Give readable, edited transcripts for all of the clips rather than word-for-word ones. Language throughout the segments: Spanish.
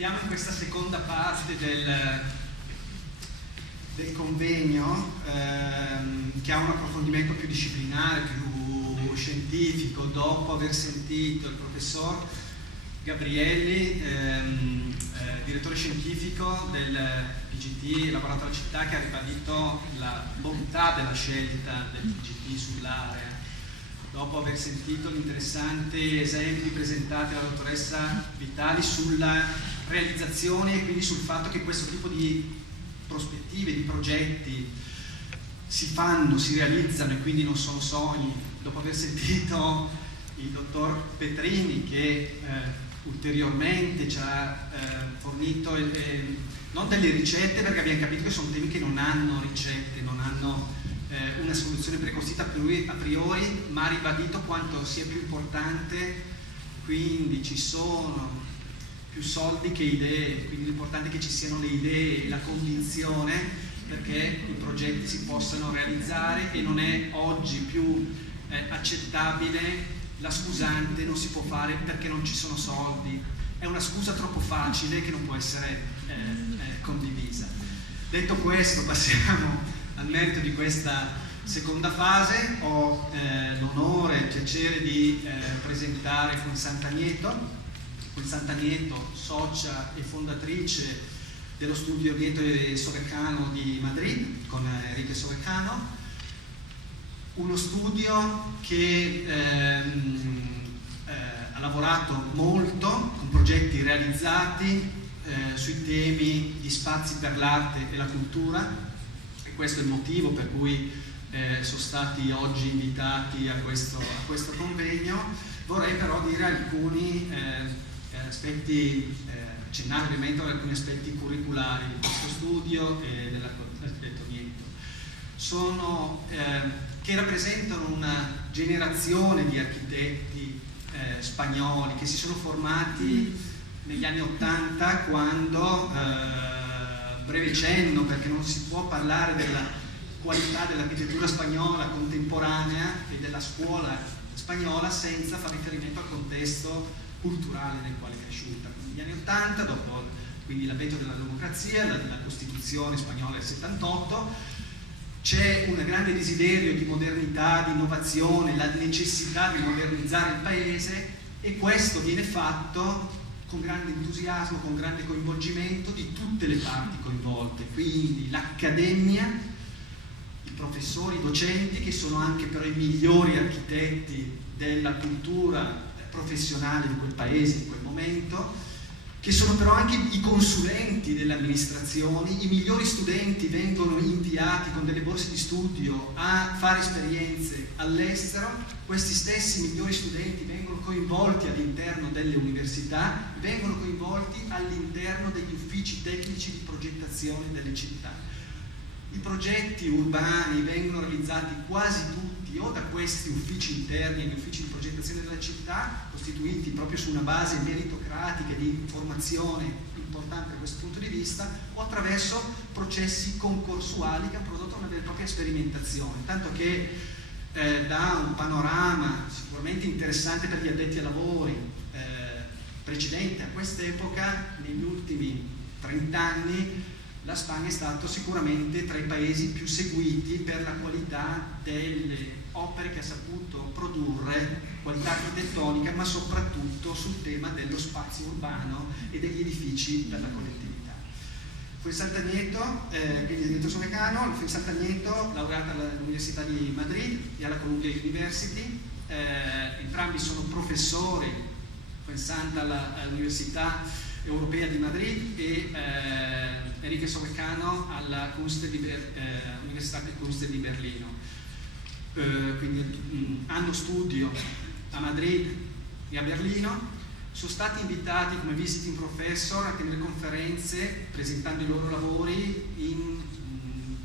Andiamo in questa seconda parte del convegno che ha un approfondimento più disciplinare, più scientifico, dopo aver sentito il professor Gabrielli, direttore scientifico del PGT Laboratorio della Città, che ha ribadito la bontà della scelta del PGT sull'area. Dopo aver sentito gli interessanti esempi presentati dalla dottoressa Vitali sulla realizzazione e quindi sul fatto che questo tipo di prospettive, di progetti si fanno, si realizzano e quindi non sono sogni. Dopo aver sentito il dottor Petrini che ulteriormente ci ha fornito non delle ricette, perché abbiamo capito che sono temi che non hanno ricette, non hanno una soluzione precostituita a priori, ma ha ribadito quanto sia più importante, quindi ci sono più soldi che idee, quindi l'importante è che ci siano le idee e la convinzione perché i progetti si possano realizzare, e non è oggi più accettabile la scusante non si può fare perché non ci sono soldi. È una scusa troppo facile che non può essere condivisa. Detto questo, passiamo al merito di questa seconda fase. Ho l'onore e il piacere di presentare Fuensant'Anieto, socia e fondatrice dello studio Nieto e Sovecano di Madrid, con Enrique Sovecano, uno studio che ha lavorato molto con progetti realizzati sui temi di spazi per l'arte e la cultura. Questo è il motivo per cui sono stati oggi invitati a questo convegno. Vorrei però dire alcuni aspetti, accennare ovviamente ad alcuni aspetti curriculari di questo studio e dell'architetto Nieto. Che rappresentano una generazione di architetti spagnoli che si sono formati negli anni '80, quando breve cenno, perché non si può parlare della qualità dell'architettura spagnola contemporanea e della scuola spagnola senza fare riferimento al contesto culturale nel quale è cresciuta. Negli anni '80, dopo quindi l'avvento della democrazia, la Costituzione spagnola del '78, c'è un grande desiderio di modernità, di innovazione, la necessità di modernizzare il paese, e questo viene fatto con grande entusiasmo, con grande coinvolgimento di tutte le parti coinvolte, quindi l'accademia, i professori, i docenti, che sono anche però i migliori architetti della cultura professionale di quel paese in quel momento, che sono però anche i consulenti delle amministrazioni. I migliori studenti vengono inviati con delle borse di studio a fare esperienze all'estero. Questi stessi migliori studenti vengono coinvolti all'interno delle università, vengono coinvolti all'interno degli uffici tecnici di progettazione delle città. I progetti urbani vengono realizzati quasi tutti o da questi uffici interni, gli uffici di progettazione della città, costituiti proprio su una base meritocratica di formazione importante da questo punto di vista, o attraverso processi concorsuali che hanno prodotto una vera e propria sperimentazione, tanto che da un panorama sicuramente interessante per gli addetti ai lavori precedente a quest'epoca, negli ultimi 30 anni la Spagna è stato sicuramente tra i paesi più seguiti per la qualità delle opere che ha saputo produrre, qualità architettonica, ma soprattutto sul tema dello spazio urbano e degli edifici per la collettività. Fuensant'Anieto, quindi direttore Sovecano, Fuensant'Anieto, laureata all'Università di Madrid e alla Columbia University, entrambi sono professori, Fuensanta all'Università Europea di Madrid e Enrique Sovecano alla Università Kunst di Berlino. Quindi hanno studio a Madrid e a Berlino. Sono stati invitati come visiting professor a tenere conferenze presentando i loro lavori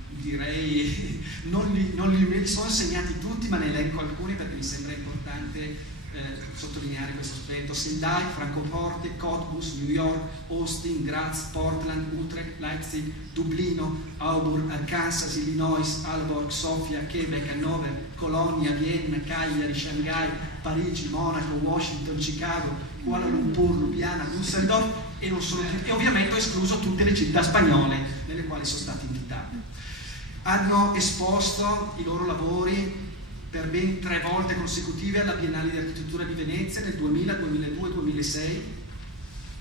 direi, non li sono segnati tutti, ma ne elenco alcuni perché mi sembra importante sottolineare questo aspetto. Sendai, Francoforte, Cottbus, New York, Austin, Graz, Portland, Utrecht, Leipzig, Dublino, Auburn, Arkansas, Illinois, Aalborg, Sofia, Quebec, Hannover, Colonia, Vienna, Cagliari, Shanghai, Parigi, Monaco, Washington, Chicago, Kuala Lumpur, Lubiana, Düsseldorf e ovviamente ho escluso tutte le città spagnole nelle quali sono stati invitati. Hanno esposto i loro lavori per ben 3 volte consecutive alla Biennale di Architettura di Venezia nel 2000, 2002 e 2006,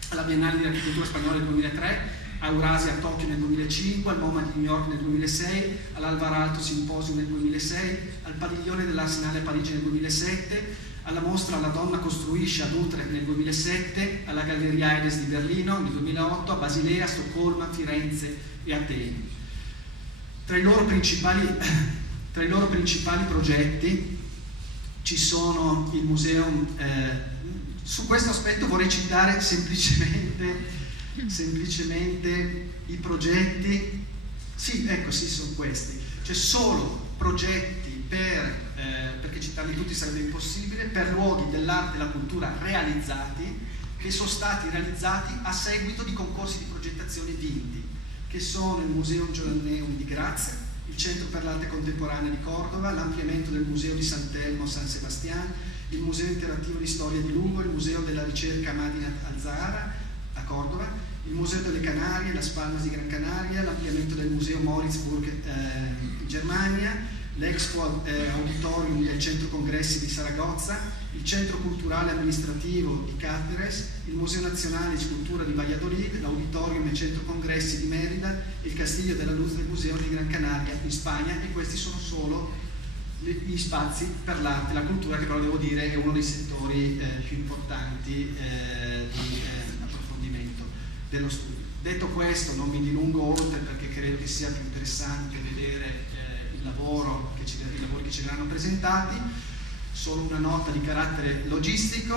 alla Biennale di Architettura Spagnola nel 2003, a Eurasia a Tokyo nel 2005, al MoMA di New York nel 2006, all'Alvaralto Symposium nel 2006, al Padiglione dell'Arsenale a Parigi nel 2007, alla mostra La Donna Costruisce ad Utrecht nel 2007, alla Galleria Edes di Berlino nel 2008, a Basilea, Stoccolma, Firenze e Atene. Tra i loro principali progetti ci sono il museo. Su questo aspetto vorrei citare semplicemente i progetti. Sì, ecco, sì, sono questi. Cioè solo progetti perché citarli tutti sarebbe impossibile, per luoghi dell'arte e della cultura realizzati, che sono stati realizzati a seguito di concorsi di progettazione vinti, che sono il Museum Joanneum di Graz, il Centro per l'Arte Contemporanea di Cordova, l'ampliamento del Museo di San Telmo San Sebastián, il Museo Interattivo di Storia di Lugo, il Museo della Ricerca Madinat al-Zahra a Cordova, il Museo delle Canarie, Las Palmas di Gran Canaria, l'ampliamento del Museo Moritzburg in Germania, l'Expo Auditorium del Centro Congressi di Saragozza, il Centro Culturale Amministrativo di Cáceres, il Museo Nazionale di Scultura di Valladolid, l'Auditorium e Centro Congressi di Merida, il Castillo della Luz del Museo di Gran Canaria in Spagna, e questi sono solo gli spazi per l'arte e la cultura, che però devo dire è uno dei settori più importanti di approfondimento dello studio. Detto questo, non mi dilungo oltre perché credo che sia più interessante vedere i lavori che ci verranno presentati. Solo una nota di carattere logistico: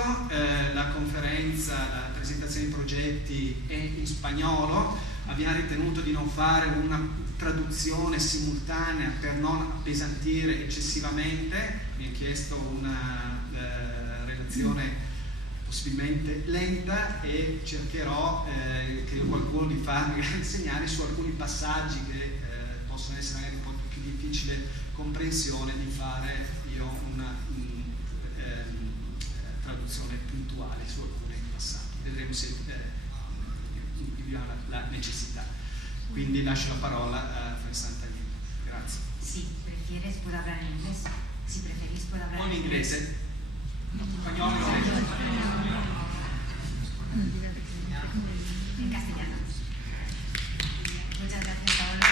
la conferenza, la presentazione di progetti è in spagnolo. Abbiamo ritenuto di non fare una traduzione simultanea per non appesantire eccessivamente. Mi ha chiesto una relazione possibilmente lenta e cercherò, credo qualcuno, di farmi insegnare su alcuni passaggi che possono essere magari un po' più difficile comprensione, di fare io una traduzione puntuale su alcuni passaggi. Vedremo se la necessità. Quindi lascio la parola a Fran Sant'Agnello. Grazie. Si prefieres puedo hablar en inglés. Si preferís puedo hablar en inglese. Spagnolo, en castellano. Muchas gracias, Paola.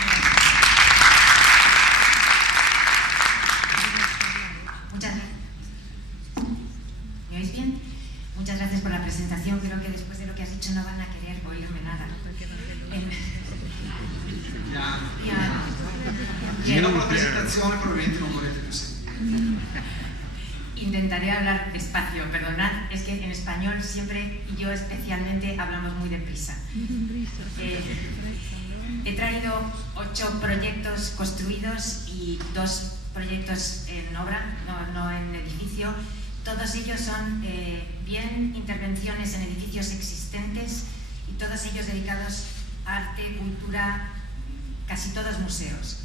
Muchas gracias. ¿Me oís bien? Muchas gracias por la presentación. Creo que después de lo que has dicho no van a querer oírme nada. Dopo la presentazione probabilmente non vorrete più sentire. Intentaré hablar despacio, perdonad, es que en español siempre, y yo especialmente, hablamos muy deprisa. He traído 8 proyectos construidos y 2 proyectos en obra, no en edificio. Todos ellos son bien intervenciones en edificios existentes y todos ellos dedicados a arte, cultura, casi todos museos.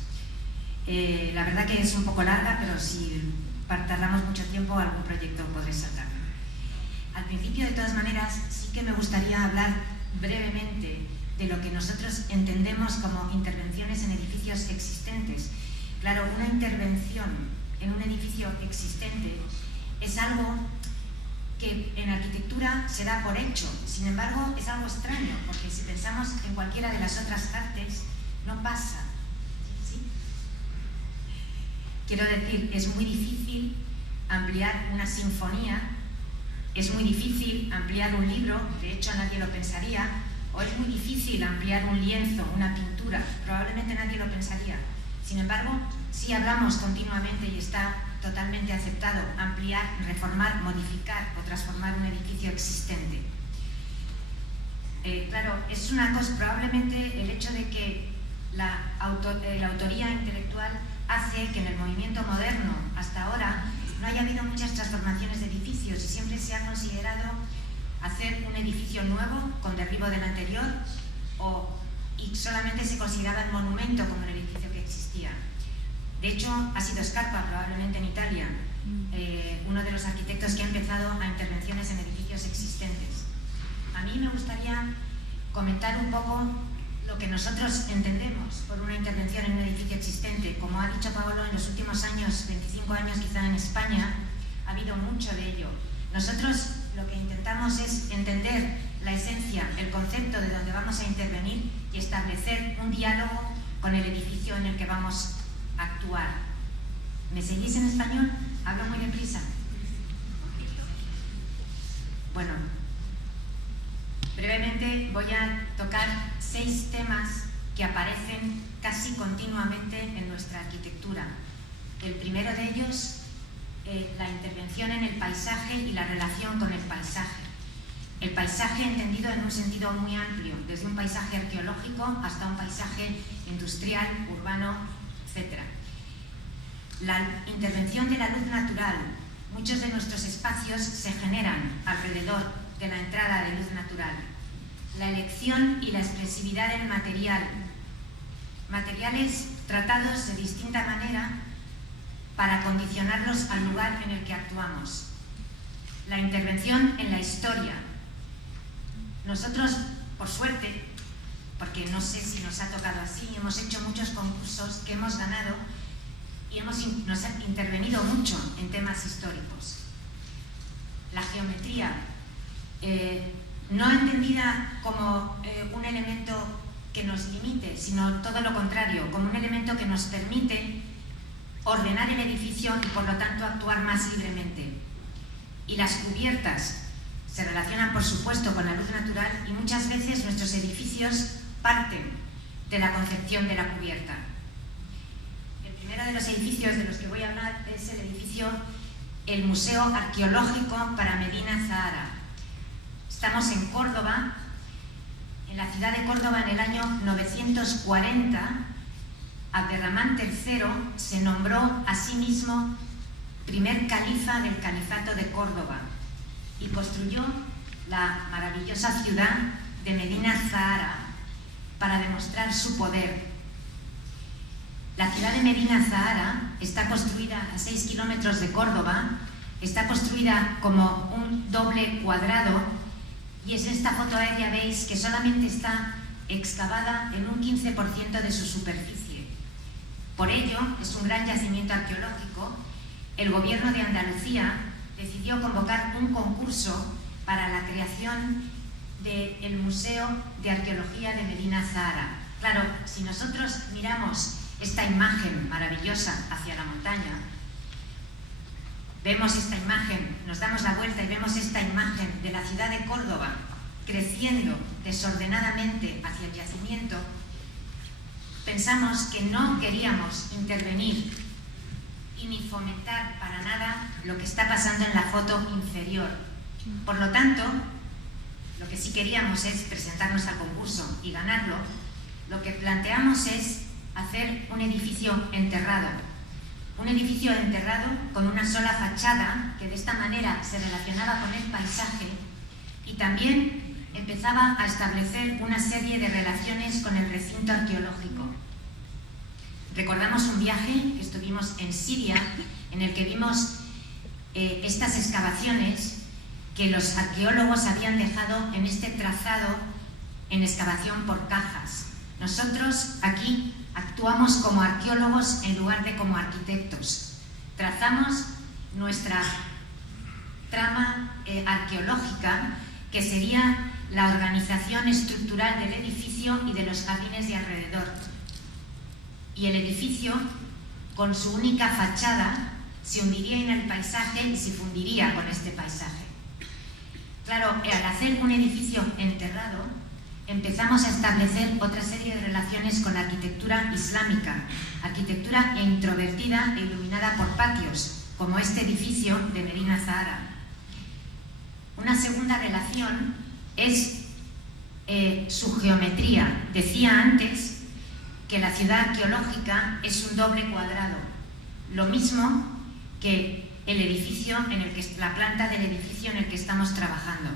La verdad que es un poco larga, pero si tardamos mucho tiempo, algún proyecto podré sacar. Al principio, de todas maneras, sí que me gustaría hablar brevemente de lo que nosotros entendemos como intervenciones en edificios existentes. Claro, una intervención en un edificio existente es algo que en arquitectura se da por hecho. Sin embargo, es algo extraño, porque si pensamos en cualquiera de las otras artes, no pasa. ¿Sí? Quiero decir, es muy difícil ampliar una sinfonía, es muy difícil ampliar un libro, de hecho nadie lo pensaría, o es muy difícil ampliar un lienzo, una pintura, probablemente nadie lo pensaría. Sin embargo, sí hablamos continuamente, y está totalmente aceptado, ampliar, reformar, modificar o transformar un edificio existente. Claro, es una cosa, probablemente el hecho de que la autoría intelectual hace que en el movimiento moderno hasta ahora no haya habido muchas transformaciones de edificios y siempre se ha considerado hacer un edificio nuevo con derribo del anterior, y solamente se consideraba el monumento como el edificio que existía. De hecho, ha sido Scarpa, probablemente en Italia, uno de los arquitectos que ha empezado a intervenciones en edificios existentes. A mí me gustaría comentar un poco lo que nosotros entendemos por una intervención en un edificio existente. Como ha dicho Paolo, en los últimos años, 25 años quizá en España, ha habido mucho de ello. Nosotros lo que intentamos es entender la esencia, el concepto de donde vamos a intervenir y establecer un diálogo con el edificio en el que vamos a actuar. ¿Me seguís en español? ¿Hablo muy deprisa? Bueno, brevemente voy a tocar 6 temas que aparecen casi continuamente en nuestra arquitectura. El primero de ellos, la intervención en el paisaje y la relación con el paisaje. El paisaje entendido en un sentido muy amplio, desde un paisaje arqueológico hasta un paisaje industrial, urbano, etc. La intervención de la luz natural. Muchos de nuestros espacios se generan alrededor de la entrada de luz natural. La elección y la expresividad del material. Materiales tratados de distinta manera para condicionarlos al lugar en el que actuamos. La intervención en la historia. Nosotros, por suerte, porque no sé si nos ha tocado así, hemos hecho muchos concursos que hemos ganado y nos ha intervenido mucho en temas históricos. La geometría, no entendida como un elemento que nos limite, sino todo lo contrario, como un elemento que nos permite ordenar el edificio y por lo tanto actuar más libremente. Y las cubiertas se relacionan por supuesto con la luz natural y muchas veces nuestros edificios parten de la concepción de la cubierta. El primero de los edificios de los que voy a hablar es el Museo Arqueológico para Medina Zahara. Estamos en Córdoba. En la ciudad de Córdoba, en el año 940, Abderramán III se nombró a sí mismo primer califa del Califato de Córdoba y construyó la maravillosa ciudad de Medina Zahara para demostrar su poder. La ciudad de Medina Zahara está construida a 6 kilómetros de Córdoba, está construida como un doble cuadrado y en esta foto aérea veis que solamente está excavada en un 15% de su superficie. Por ello, es un gran yacimiento arqueológico. El gobierno de Andalucía decidió convocar un concurso para la creación del Museo de Arqueología de Medina Zahara. Claro, si nosotros miramos esta imagen maravillosa hacia la montaña, vemos esta imagen, nos damos la vuelta y vemos esta imagen de la ciudad de Córdoba creciendo desordenadamente hacia el yacimiento, pensamos que no queríamos intervenir y ni fomentar para nada lo que está pasando en la foto inferior. Por lo tanto, lo que sí queríamos es presentarnos al concurso y ganarlo. Lo que planteamos es hacer un edificio enterrado. Un edificio enterrado con una sola fachada que de esta manera se relacionaba con el paisaje y también empezaba a establecer una serie de relaciones con el recinto arqueológico. Recordamos un viaje que estuvimos en Siria en el que vimos estas excavaciones que los arqueólogos habían dejado en este trazado en excavación por cajas. Nosotros aquí actuamos como arqueólogos en lugar de como arquitectos. Trazamos nuestra trama arqueológica, que sería la organización estructural del edificio y de los jardines de alrededor. Y el edificio, con su única fachada, se hundiría en el paisaje y se fundiría con este paisaje. Claro, al hacer un edificio enterrado, empezamos a establecer otra serie de relaciones con la arquitectura islámica, arquitectura introvertida e iluminada por patios, como este edificio de Medina Zahara. Una segunda relación es su geometría. Decía antes que la ciudad arqueológica es un doble cuadrado, lo mismo que el edificio la planta del edificio en el que estamos trabajando.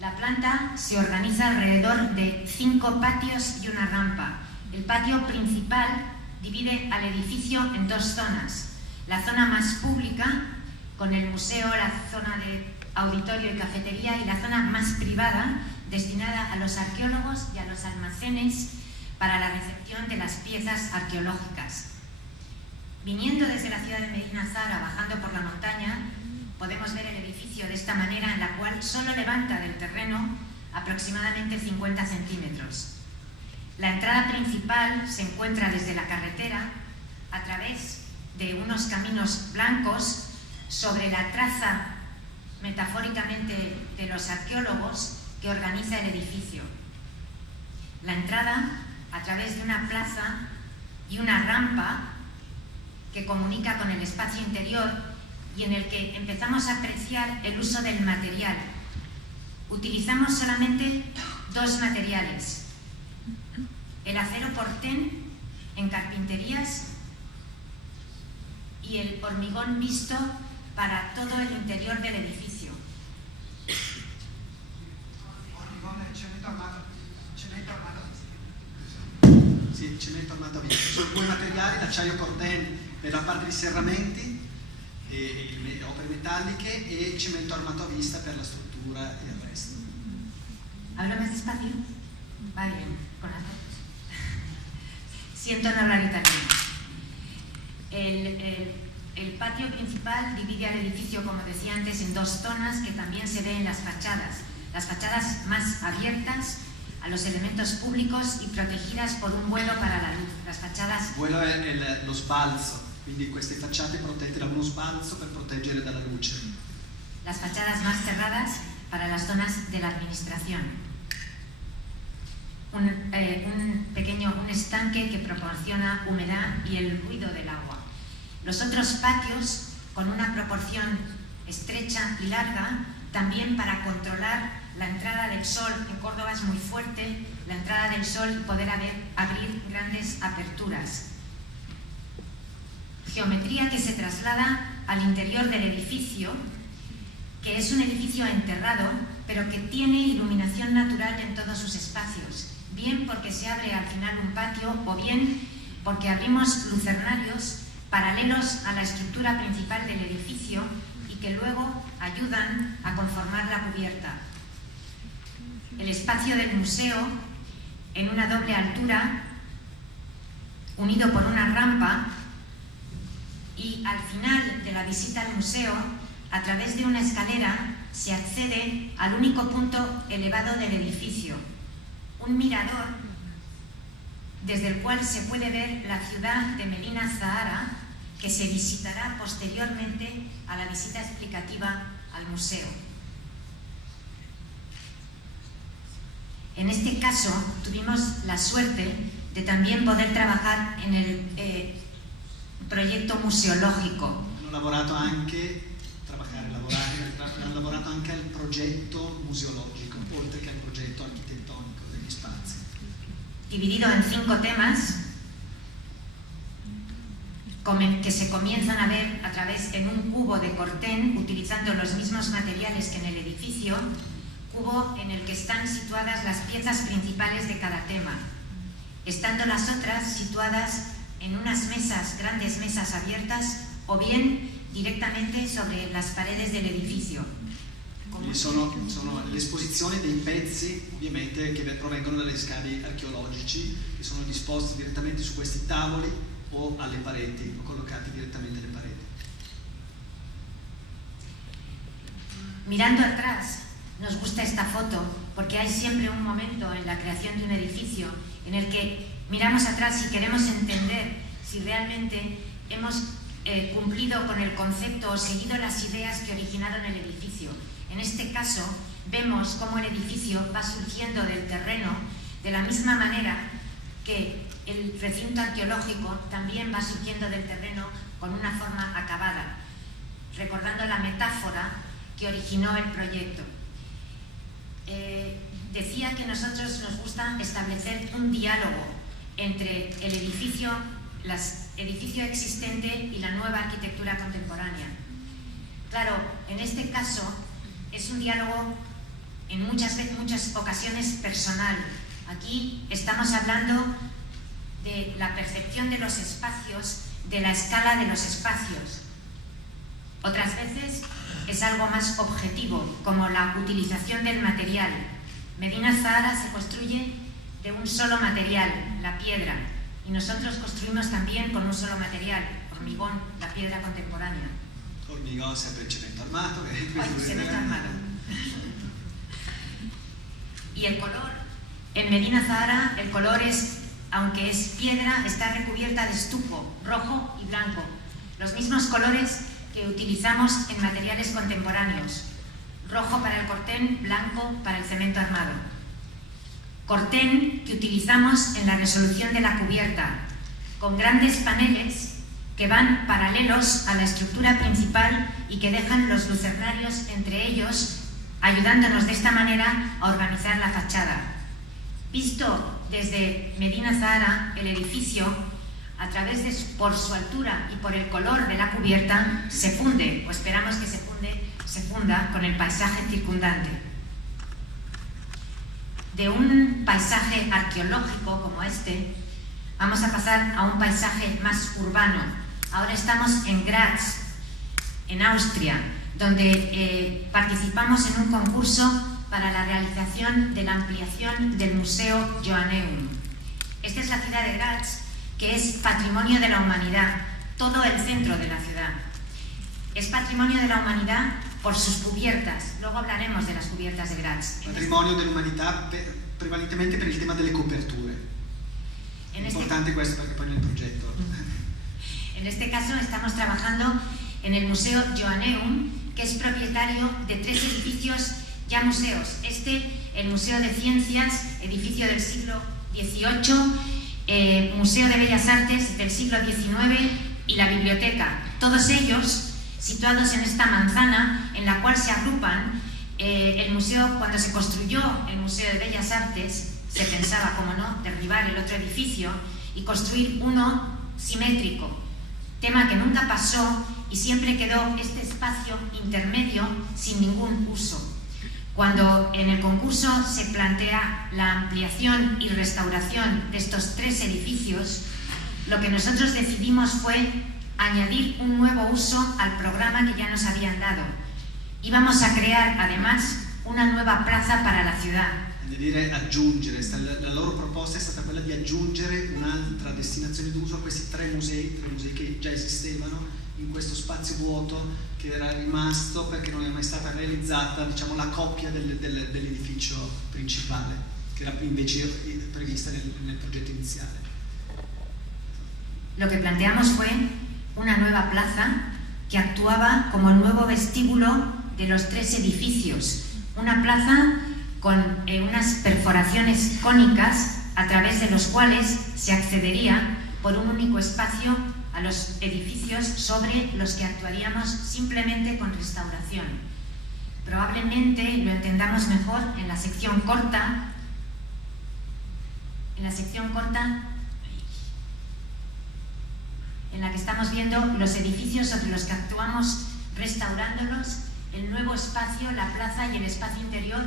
La planta se organiza alrededor de 5 patios y una rampa. El patio principal divide al edificio en 2 zonas. La zona más pública, con el museo, la zona de auditorio y cafetería, y la zona más privada, destinada a los arqueólogos y a los almacenes para la recepción de las piezas arqueológicas. Viniendo desde la ciudad de Medina Zahara, bajando por la montaña, podemos ver el edificio de esta manera, en la cual solo levanta del terreno aproximadamente 50 centímetros. La entrada principal se encuentra desde la carretera a través de unos caminos blancos sobre la traza, metafóricamente, de los arqueólogos que organiza el edificio. La entrada a través de una plaza y una rampa que comunica con el espacio interior y en el que empezamos a apreciar el uso del material. Utilizamos solamente dos materiales: el acero portén en carpinterías y el hormigón visto para todo el interior del edificio. Sì, cemento armato a vista. Sono due materiali, l'acciaio corten per la parte di serramenti e opere metalliche e il cemento armato a vista per la struttura e il resto. ¿Hablo más despacio? Va bien, con las dos. Siento no hablar italiano. El patio principal divide al edificio, como decía antes, en dos zonas que también se ven en las fachadas. Las fachadas más abiertas a los elementos públicos y protegidas por un vuelo para la luz. Las fachadas... Vuelo è lo sbalzo, quindi queste facciate protette da uno sbalzo per proteggere dalla luce. Las fachadas más cerradas para las zonas de la administración. Un estanque que proporciona humedad y el ruido del agua. Los otros patios, con una proporción estrecha y larga, también para controlar la entrada del sol. En Córdoba es muy fuerte la entrada del sol y poder abrir grandes aperturas. Geometría que se traslada al interior del edificio, que es un edificio enterrado, pero que tiene iluminación natural en todos sus espacios, bien porque se abre al final un patio o bien porque abrimos lucernarios paralelos a la estructura principal del edificio y que luego ayudan a conformar la cubierta. El espacio del museo, en una doble altura, unido por una rampa, y al final de la visita al museo, a través de una escalera, se accede al único punto elevado del edificio, un mirador desde el cual se puede ver la ciudad de Medina Zahara, que se visitará posteriormente a la visita explicativa al museo. En este caso, tuvimos la suerte de también poder trabajar en el proyecto museológico. Hanno lavorato anche al progetto museologico, oltre che al progetto architettonico degli spazi. Dividido en 5 temas que se comienzan a ver a través en un cubo de cortén, utilizando los mismos materiales que en el edificio, cubo en el que están situadas las piezas principales de cada tema, estando las otras situadas en unas mesas, grandes mesas abiertas, o bien directamente sobre las paredes del edificio. Sono le esposizioni dei pezzi, ovviamente, che provengono dagli scavi archeologici, che sono disposti direttamente su questi tavoli o alle pareti, o collocati direttamente alle pareti. Mirando atrás, nos gusta esta foto porque hay siempre un momento en la creación de un edificio en el que miramos atrás y queremos entender si realmente hemos cumplido con el concepto o seguido las ideas que originaron el edificio. En este caso, vemos cómo el edificio va surgiendo del terreno de la misma manera que el recinto arqueológico también va surgiendo del terreno con una forma acabada, recordando la metáfora que originó el proyecto. Decía que nosotros nos gusta establecer un diálogo entre el edificio existente y la nueva arquitectura contemporánea. Claro, en este caso es un diálogo en muchas ocasiones personal. Aquí estamos hablando de la percepción de los espacios, de la escala de los espacios. Otras veces es algo más objetivo, como la utilización del material. Medina Zahara se construye de un solo material, la piedra, y nosotros construimos también con un solo material, hormigón, la piedra contemporánea. Hormigón, siempre el cemento armato. Cemento armado. Y el color, en Medina Zahara, el color es, aunque es piedra, está recubierta de estuco, rojo y blanco, los mismos colores que utilizamos en materiales contemporáneos, rojo para el cortén, blanco para el cemento armado. Cortén que utilizamos en la resolución de la cubierta, con grandes paneles que van paralelos a la estructura principal y que dejan los lucernarios entre ellos, ayudándonos de esta manera a organizar la fachada. Visto desde Medina Zahara, el edificio, a través de por su altura y por el color de la cubierta, se funde, o esperamos que se funda con el paisaje circundante. De un paisaje arqueológico como este, vamos a pasar a un paisaje más urbano. Ahora estamos en Graz, en Austria, donde participamos en un concurso para la realización de la ampliación del Museo Joanneum. Esta es la ciudad de Graz, que es patrimonio de la humanidad, todo el centro de la ciudad. Es patrimonio de la humanidad por sus cubiertas. Luego hablaremos de las cubiertas de Graz. Patrimonio dell'umanità prevalentemente per il tema delle coperture. È importante questo perché poi nel progetto. En este caso estamos trabajando en el Museo Joanneum, que es propietario de 3 edificios ya museos. El Museo de Ciencias, edificio del siglo XVIII, Museo de Bellas Artes del siglo XIX y la biblioteca. Todos ellos situados en esta manzana en la cual se agrupan. El museo, cuando se construyó el Museo de Bellas Artes, se pensaba, como no, derribar el otro edificio y construir uno simétrico, tema que nunca pasó y siempre quedó este espacio intermedio sin ningún uso. Cuando en el concurso se plantea la ampliación y restauración de estos 3 edificios, lo que nosotros decidimos fue añadir un nuevo uso al programa que ya nos habían dado. Íbamos a crear, además, una nueva plaza para la ciudad. Dire aggiungere, la loro proposta è stata quella di aggiungere un'altra destinazione d'uso a questi 3 musei che già esistevano in questo spazio vuoto che era rimasto perché non è mai stata realizzata, diciamo, la coppia dell'edificio principale che era invece prevista nel progetto iniziale. Lo que planteamos fue una nueva plaza que actuaba como el nuevo vestíbulo de los 3 edificios, una plaza con unas perforaciones cónicas a través de los cuales se accedería por un único espacio a los edificios sobre los que actuaríamos simplemente con restauración. Probablemente lo entendamos mejor en la sección corta, en la que estamos viendo los edificios sobre los que actuamos restaurándolos, el nuevo espacio, la plaza y el espacio interior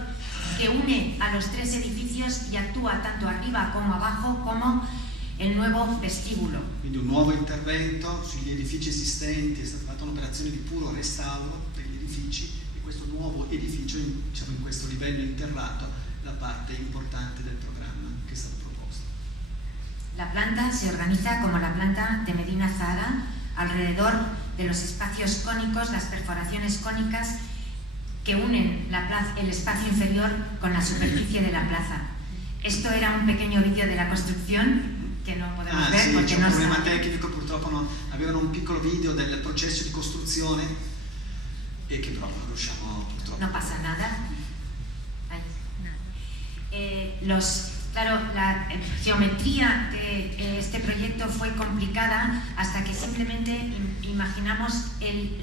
que une a los 3 edificios y actúa tanto arriba como abajo como el nuevo vestíbulo. Quindi un nuovo intervento sugli edifici esistenti, è stata fatta un'operazione di puro restauro per gli edifici e questo nuovo edificio, diciamo in questo livello interrato, la parte importante del programma che è stato proposto. La planta se organiza como la planta de Medina Zahara, alrededor de los espacios cónicos, las perforaciones cónicas que unen el espacio inferior con la superficie de la plaza. Esto era un pequeño vídeo de la construcción che non podemos ver perché c'è un problema tecnico, purtroppo avevano un piccolo video del processo di costruzione e che però non riusciamo purtroppo. No pasa nada. Claro, la geometría de este proyecto fue complicada hasta que simplemente imaginamos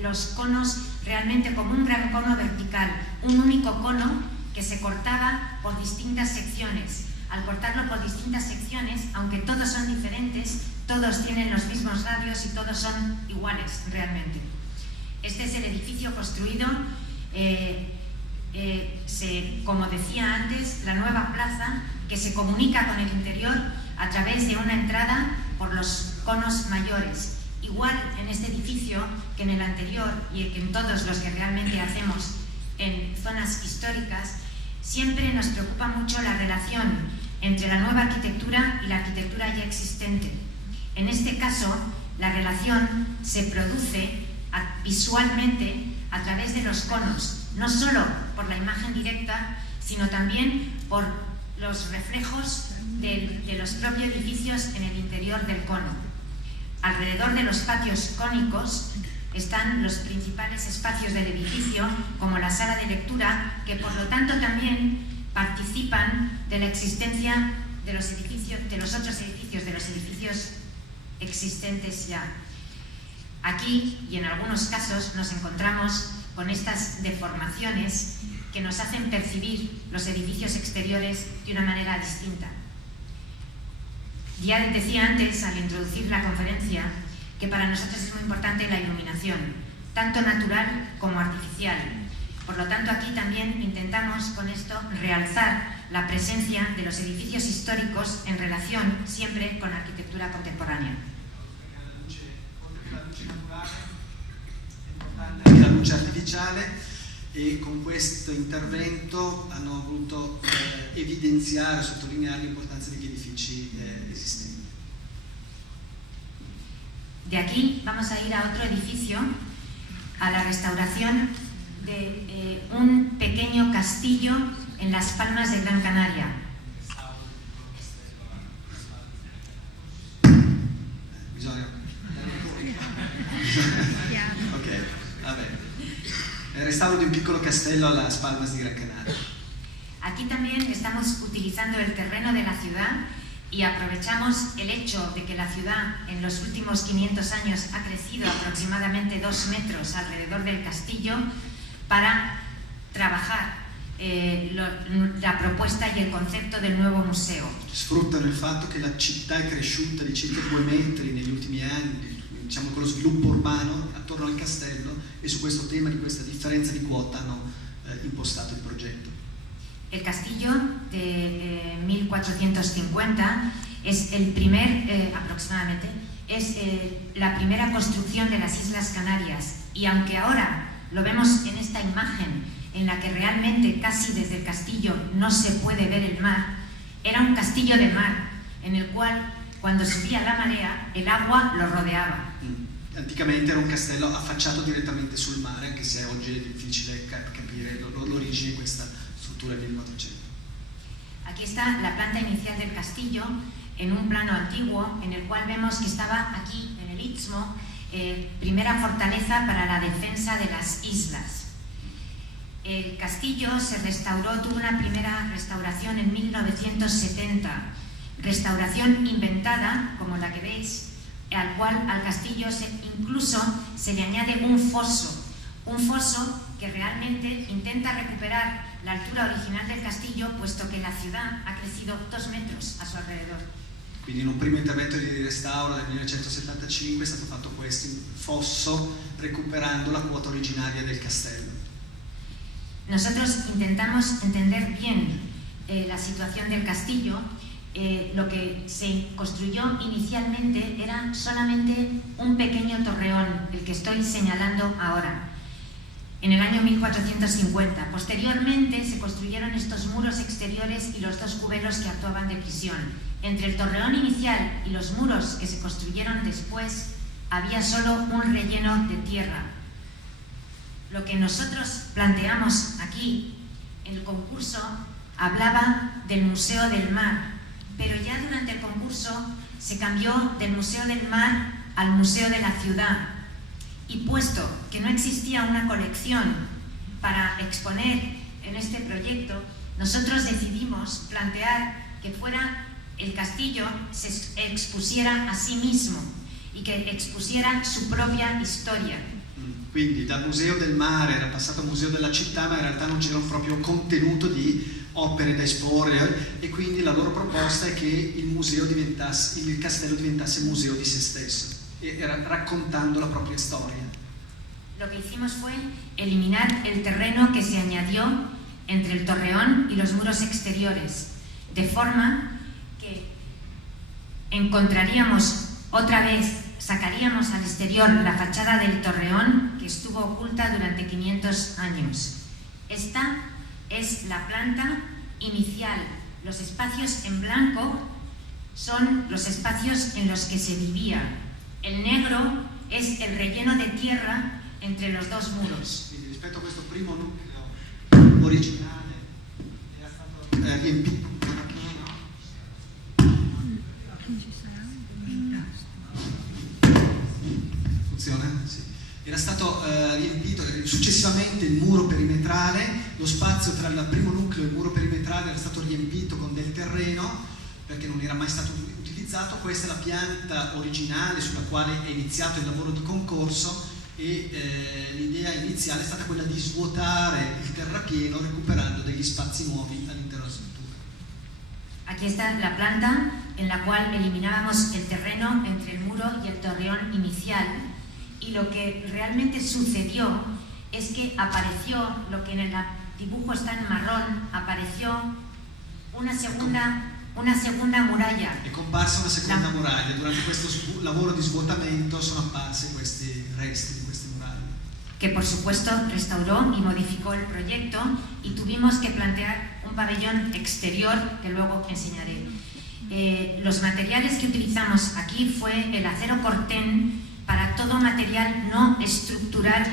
los conos realmente como un gran cono vertical, un único cono que se cortaba por distintas secciones. Al cortarlo por distintas secciones, aunque todos son diferentes, todos tienen los mismos radios y todos son iguales realmente. Este es el edificio construido, como decía antes, la nueva plaza que se comunica con el interior a través de una entrada por los conos mayores. Igual en este edificio que en el anterior y en todos los que realmente hacemos en zonas históricas, siempre nos preocupa mucho la relación entre la nueva arquitectura y la arquitectura ya existente. En este caso, la relación se produce visualmente a través de los conos, no solo por la imagen directa, sino también por los reflejos de los propios edificios en el interior del cono. Alrededor de los patios cónicos están los principales espacios del edificio, como la sala de lectura, que por lo tanto también participan de la existencia de los otros edificios, de los edificios existentes ya. Aquí, y en algunos casos, nos encontramos con estas deformaciones que nos hacen percibir los edificios exteriores de una manera distinta. Ya decía antes, al introducir la conferencia, que para nosotros es muy importante la iluminación, tanto natural como artificial. Por lo tanto, aquí también intentamos con esto realzar la presencia de los edificios históricos en relación siempre con la arquitectura contemporánea. Anche la luce artificiale, e con questo intervento hanno voluto evidenziare, sottolineare l'importanza degli edifici esistenti. De aquí vamos a ir a otro edificio, a la restauración de un pequeño castillo en Las Palmas de Gran Canaria. Ok, vabbè. El restauro de un piccolo castello a Las Palmas de Gran Canaria. Aquí también estamos utilizando el terreno de la ciudad y aprovechamos el hecho de que la ciudad en los últimos 500 años ha crecido aproximadamente 2 metros alrededor del castillo para trabajar la propuesta y el concepto del nuevo museo. Sfruttano il fatto che la città è cresciuta di circa 2 metri negli ultimi anni, diciamo con lo sviluppo urbano attorno al castello, e su questo tema di questa differenza di quota hanno impostato il progetto. El castillo de 1450 es el primer, aproximadamente, es la primera construcción de las Islas Canarias, y aunque ahora lo vemos en esta imagen en la que realmente casi desde el castillo no se puede ver el mar, era un castillo de mar en el cual cuando subía la marea el agua lo rodeaba. Anticamente era un castello affacciato direttamente sul mare, anche se oggi è difficile capire l'origine di questa struttura del 1400. Aquí está la planta inicial del castillo en un plano antiguo en el cual vemos que estaba aquí en el Istmo, primera fortaleza para la defensa de las islas. El castillo se restauró, tuvo una primera restauración en 1970, restauración inventada, como la que veis, al castillo incluso se le añade un foso que realmente intenta recuperar la altura original del castillo, puesto que la ciudad ha crecido 2 metros a su alrededor. Quindi in un primo intervento di restauro del 1975 è stato fatto questo fosso, recuperando la quota originaria del castello. Nosotros intentamos entender bien la situación del castillo. Lo que se construyó inicialmente era solamente un pequeño torreón, el que estoy señalando ahora, en el año 1450. Posteriormente se construyeron estos muros exteriores y los 2 cubelos que actuaban de prisión. Entre el torreón inicial y los muros que se construyeron después había solo un relleno de tierra. Lo que nosotros planteamos aquí, el concurso hablaba del Museo del Mar, pero ya durante el concurso se cambió del Museo del Mar al Museo de la Ciudad, y puesto que no existía una colección para exponer en este proyecto, nosotros decidimos plantear que fuera el castillo se expusiera a sí mismo y que expusiera su propia historia. Quindi dal Museo del Mare era passato al Museo della Città, ma in realtà non c'era un proprio contenuto di opere da esporre, e quindi la loro proposta è che il castello diventasse museo di se stesso, raccontando la propria storia. Lo que hicimos fue eliminar el terreno que se añadió entre el torreón y los muros exteriores, de forma que encontraríamos otra vez, sacaríamos al exterior la fachada del torreón que estuvo oculta durante 500 años. Esta es la planta inicial. Los espacios en blanco son los espacios en los que se vivía. El negro es el relleno de tierra entre los dos muros. Quindi rispetto a questo primo nucleo originale era stato riempito. Funziona? Sì. Era stato riempito successivamente il muro perimetrale, lo spazio tra il primo nucleo e il muro perimetrale era stato riempito con del terreno perché non era mai stato utilizzato. Questa è la pianta originale sulla quale è iniziato il lavoro di concorso e l'idea iniziale è stata quella di svuotare il terrapieno recuperando degli spazi nuovi all'interno della struttura. Aquí está la planta en la cual eliminábamos el terreno entre el muro y el torreón inicial, y lo que realmente sucedió es que apareció, lo que en el dibujo está en marrón, apareció una segunda muralla. È comparsa una seconda muraglia. Durante questo lavoro di svuotamento sono apparsi questi resti di queste muraglie. Que por supuesto restauró y modificó el proyecto, y tuvimos que plantear un pabellón exterior que luego enseñaré. Los materiales que utilizamos aquí fue el acero corten para todo material no estructural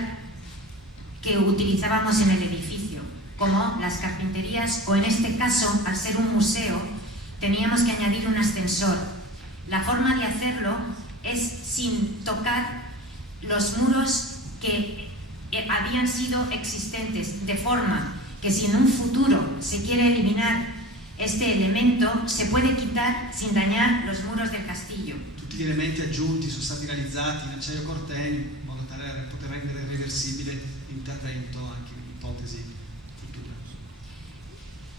que utilizábamos en el edificio, como las carpinterías, o en este caso, al ser un museo, teníamos que añadir un ascensor. La forma de hacerlo es sin tocar los muros que habían sido existentes, de forma que si en un futuro se quiere eliminar este elemento, se puede quitar sin dañar los muros del castillo. Tutti gli elementi aggiunti sono stati realizzati in acciaio corten in modo tale da poter rendere irreversibile l'intervento anche in ipotesi futura.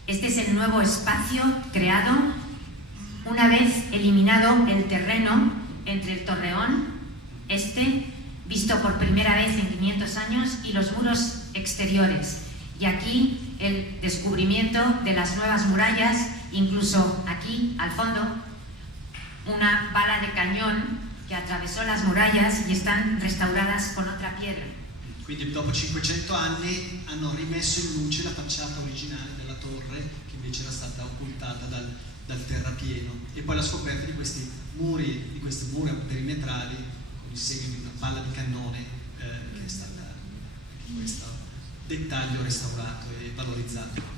Este es el nuevo espacio creado una vez eliminado el terreno entre el torreón, visto por primera vez en 500 años, y los muros exteriores. Y aquí el descubrimiento de las nuevas murallas, incluso aquí al fondo, una bala de cañón que atravesó las murallas y están restauradas con otra piedra. Quindi dopo 500 anni hanno rimesso in luce la facciata originale della torre, che invece era stata occultata dal terrapieno, e poi la scoperta di questi muri, di queste mura perimetrali con il segno di una palla di cannone che è stata anche questo dettaglio restaurato e valorizzato.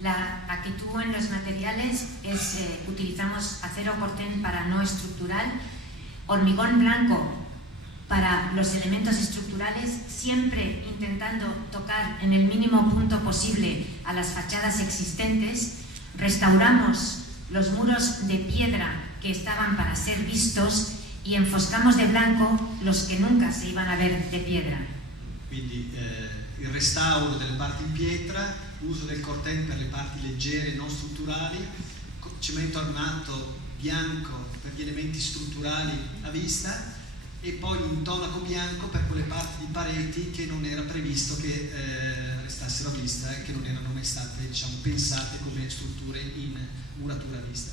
La actitud en los materiales es, utilizamos acero corten para no estructural, hormigón blanco para los elementos estructurales, siempre intentando tocar en el mínimo punto posible a las fachadas existentes. Restauramos los muros de piedra que estaban para ser vistos y enfoscamos de blanco los que nunca se iban a ver de piedra. Quindi il restauro delle parti in pietra, uso del corten per le parti leggere non strutturali, cemento armato bianco per gli elementi strutturali a vista, e poi intonaco bianco per quelle parti di pareti che non era previsto che restassero a vista e che non erano mai state, diciamo, pensate come strutture in muratura a vista.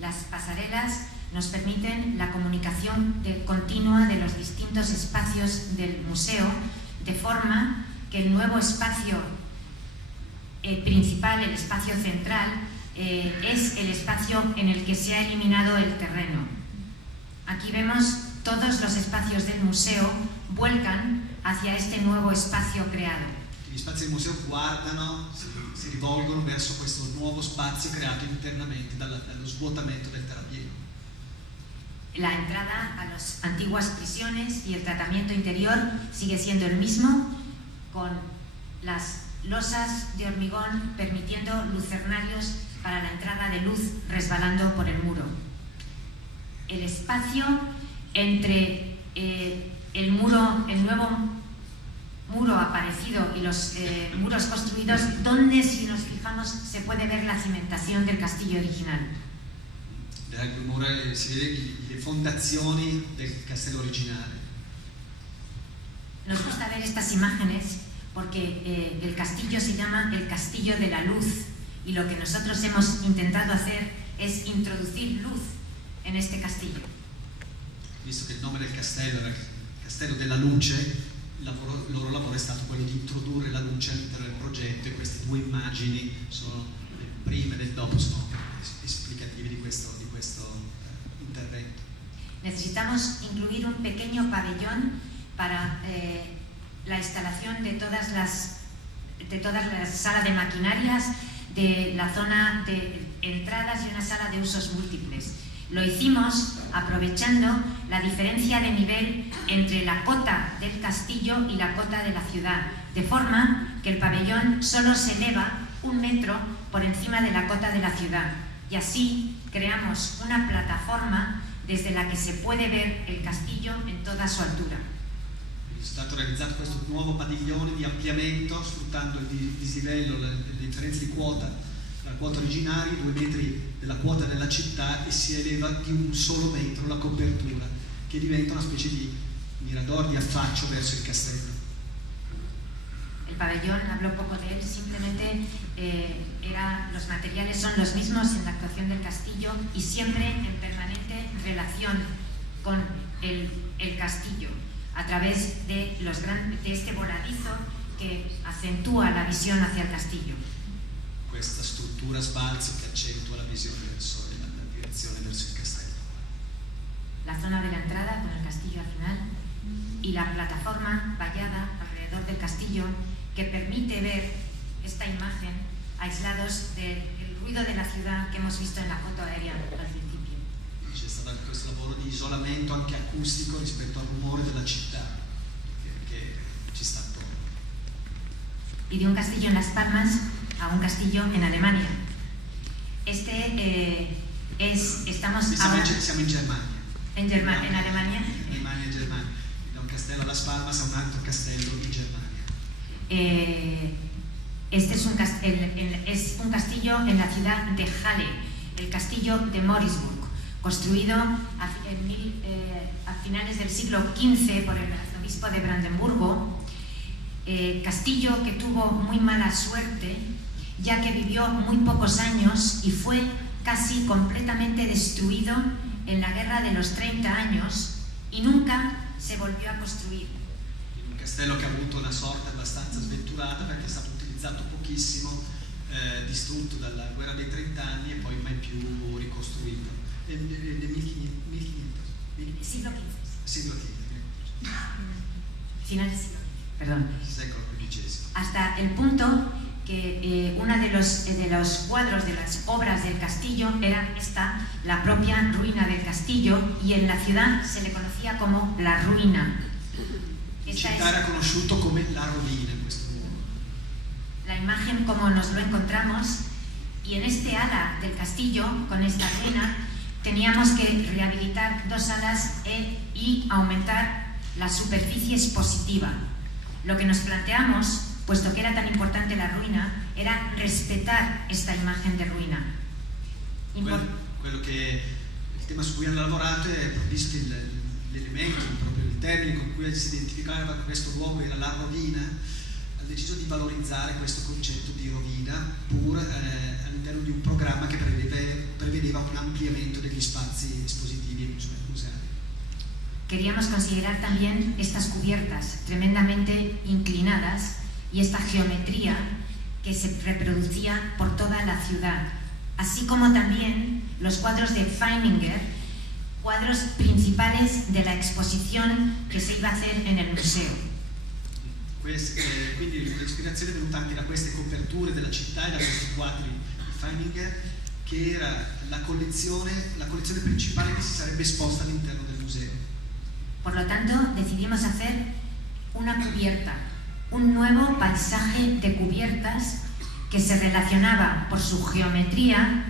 Las pasarelas nos permiten la comunicación continua de los distintos espacios del museo, de forma que el nuevo espacio principal, el espacio central, es el espacio en el que se ha eliminado el terreno. Aquí vemos todos los espacios del museo vuelcan hacia este nuevo espacio creado. Gli spazi del museo guardano, si rivolgono verso questo nuovo spazio creato internamente dallo svuotamento del terrapieno. La entrada a las antiguas prisiones y el tratamiento interior sigue siendo el mismo, con las losas de hormigón permitiendo lucernarios para la entrada de luz resbalando por el muro. El espacio entre el nuevo muro aparecido y los muros construidos, donde, si nos fijamos, se puede ver la cimentación del castillo original. Dal muro si vede le fondazioni del castello originale. Nos gusta ver estas imágenes porque el castillo se llama el Castillo de la Luz, y lo que nosotros hemos intentado hacer es introducir luz en este castillo. Visto che il nome del castello era il Castello della Luce, il loro lavoro è stato quello di introdurre la luce all'interno del progetto, e queste due immagini sono le prime del dopo, sono esplicative di questo intervento. Necesitamos incluir un pequeño pabellón para la instalación de todas las salas de maquinarias, de la zona de entradas y una sala de usos múltiples. Lo hicimos aprovechando la diferencia de nivel entre la cota del castillo y la cota de la ciudad, de forma que el pabellón solo se eleva 1 metro por encima de la cota de la ciudad, y así creamos una plataforma desde la que se puede ver el castillo en toda su altura. È stato realizzato questo nuovo padiglione di ampliamento sfruttando il dislivello, le differenze di quota, la quota originaria, 2 metri della quota della città, e si eleva di 1 solo metro la copertura, che diventa una specie di mirador, di affaccio verso il castello. El pabellón, hablo poco de él, simplemente los materiales son los mismos en la actuación del castillo y siempre en permanente relación con el castillo, a través de este voladizo che acentúa la visione hacia il castillo. Questa struttura sbalzo che accentua la visione verso la direzione verso il castello. La zona de la entrada con el castillo al final y la plataforma vallada alrededor del castillo que permite ver esta imagen aislados del ruido de la ciudad que hemos visto en la foto aérea al principio. C'è stato anche questo lavoro di isolamento anche acustico rispetto al rumore della città che ci sta attorno. Y de un castillo en Las Palmas a un castillo en Alemania. Estamos ahora... Siamo in Germania. En Alemania. Alemania e Germania. Da un castello a Las Palmas a un altro castello in Germania. Este es un castillo en la ciudad de Halle, el castillo de Morisburg, construido a finales del siglo XV por el arzobispo de Brandenburgo, castillo que tuvo muy mala suerte, ya que vivió muy pocos años y fue casi completamente destruido en la Guerra de los 30 años y nunca se volvió a construir. Un castello che ha avuto una sorte abbastanza sventurata perché è stato utilizzato pochissimo, distrutto dalla Guerra dei 30 anni e poi mai più ricostruito. Nel 1500. Siglo XV. Siglo XV. Final del siglo XV, perdón. Secolo XV. Hasta el punto que uno de los cuadros de las obras del castillo era la propia ruina del castillo, y en la ciudad se le conocía como la ruina. Città era conosciuto come la rovina in questo luogo. La imagen como nos lo encontramos, y en este ala del castillo, con esta ruina, teníamos que rehabilitar 2 alas y aumentar la superficie expositiva. Lo que nos planteamos, puesto que era tan importante la ruina, era respetar esta imagen de ruina. Il tema su cui hanno lavorato è visto l'elemento, proprio il termine con cui si identificava questo luogo era la rovina. Ha deciso di valorizzare questo concetto di rovina pur all'interno di un programma che prevedeva un ampliamento degli spazi espositivi e museali. Queríamos considerar también estas cubiertas tremendamente inclinadas y esta geometría que se reproducía por toda la ciudad, así como también los cuadros de Feininger, cuadros principales de la exposición que se iba a hacer en el museo. Quindi l'ispirazione è venuta anche da queste coperture della città e da questi quadri di Feininger, che era la collezione principale che si sarebbe esposta all'interno del museo. Por lo tanto, decidimos hacer una cubierta, un nuevo paisaje de cubiertas que se relacionaba por su geometría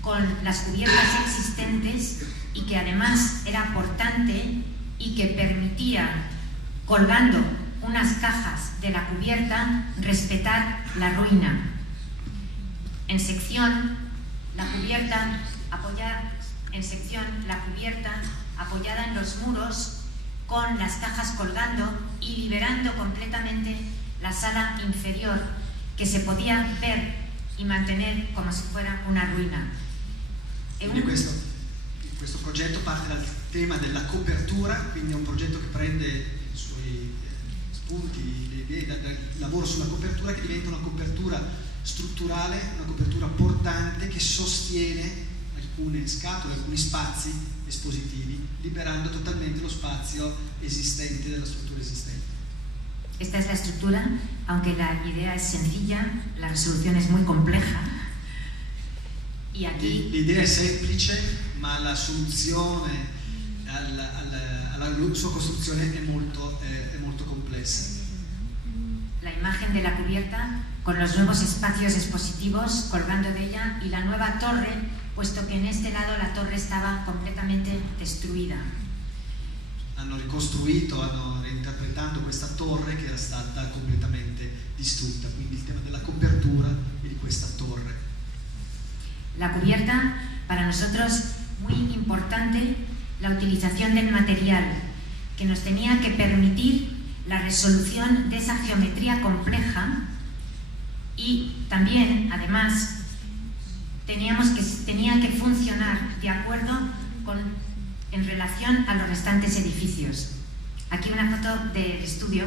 con las cubiertas existentes y que además era portante y que permitía, colgando unas cajas de la cubierta, respetar la ruina. En sección, la cubierta apoyada en los muros, con las cajas colgando y liberando completamente la sala inferior, que se podía ver y mantener come se fuera una ruina. Questo progetto parte dal tema della copertura, quindi è un progetto che prende i suoi punti, le idee del lavoro sulla copertura, che diventa una copertura strutturale, una copertura portante che sostiene alcune scatole, alcuni spazi espositivi, liberando totalmente lo spazio esistente della struttura esistente. Esta es la estructura, aunque la idea es sencilla, la resolución es muy compleja. Y aquí l'idea è semplice, ma la soluzione alla sua costruzione è molto complessa. la imagen de la cubierta con los nuevos espacios expositivos colgando de ella y la nueva torre, puesto que en este lado la torre estaba completamente destruida. Hanno ricostruito, hanno reinterpretato questa torre che era stata completamente distrutta, quindi il tema della copertura e di questa torre. La cubierta, para nosotros, muy importante, la utilización del material, que nos tenía que permitir la resolución de esa geometría compleja y también, además, tenía que funcionar de acuerdo en relación a los restantes edificios. Aquí una foto del estudio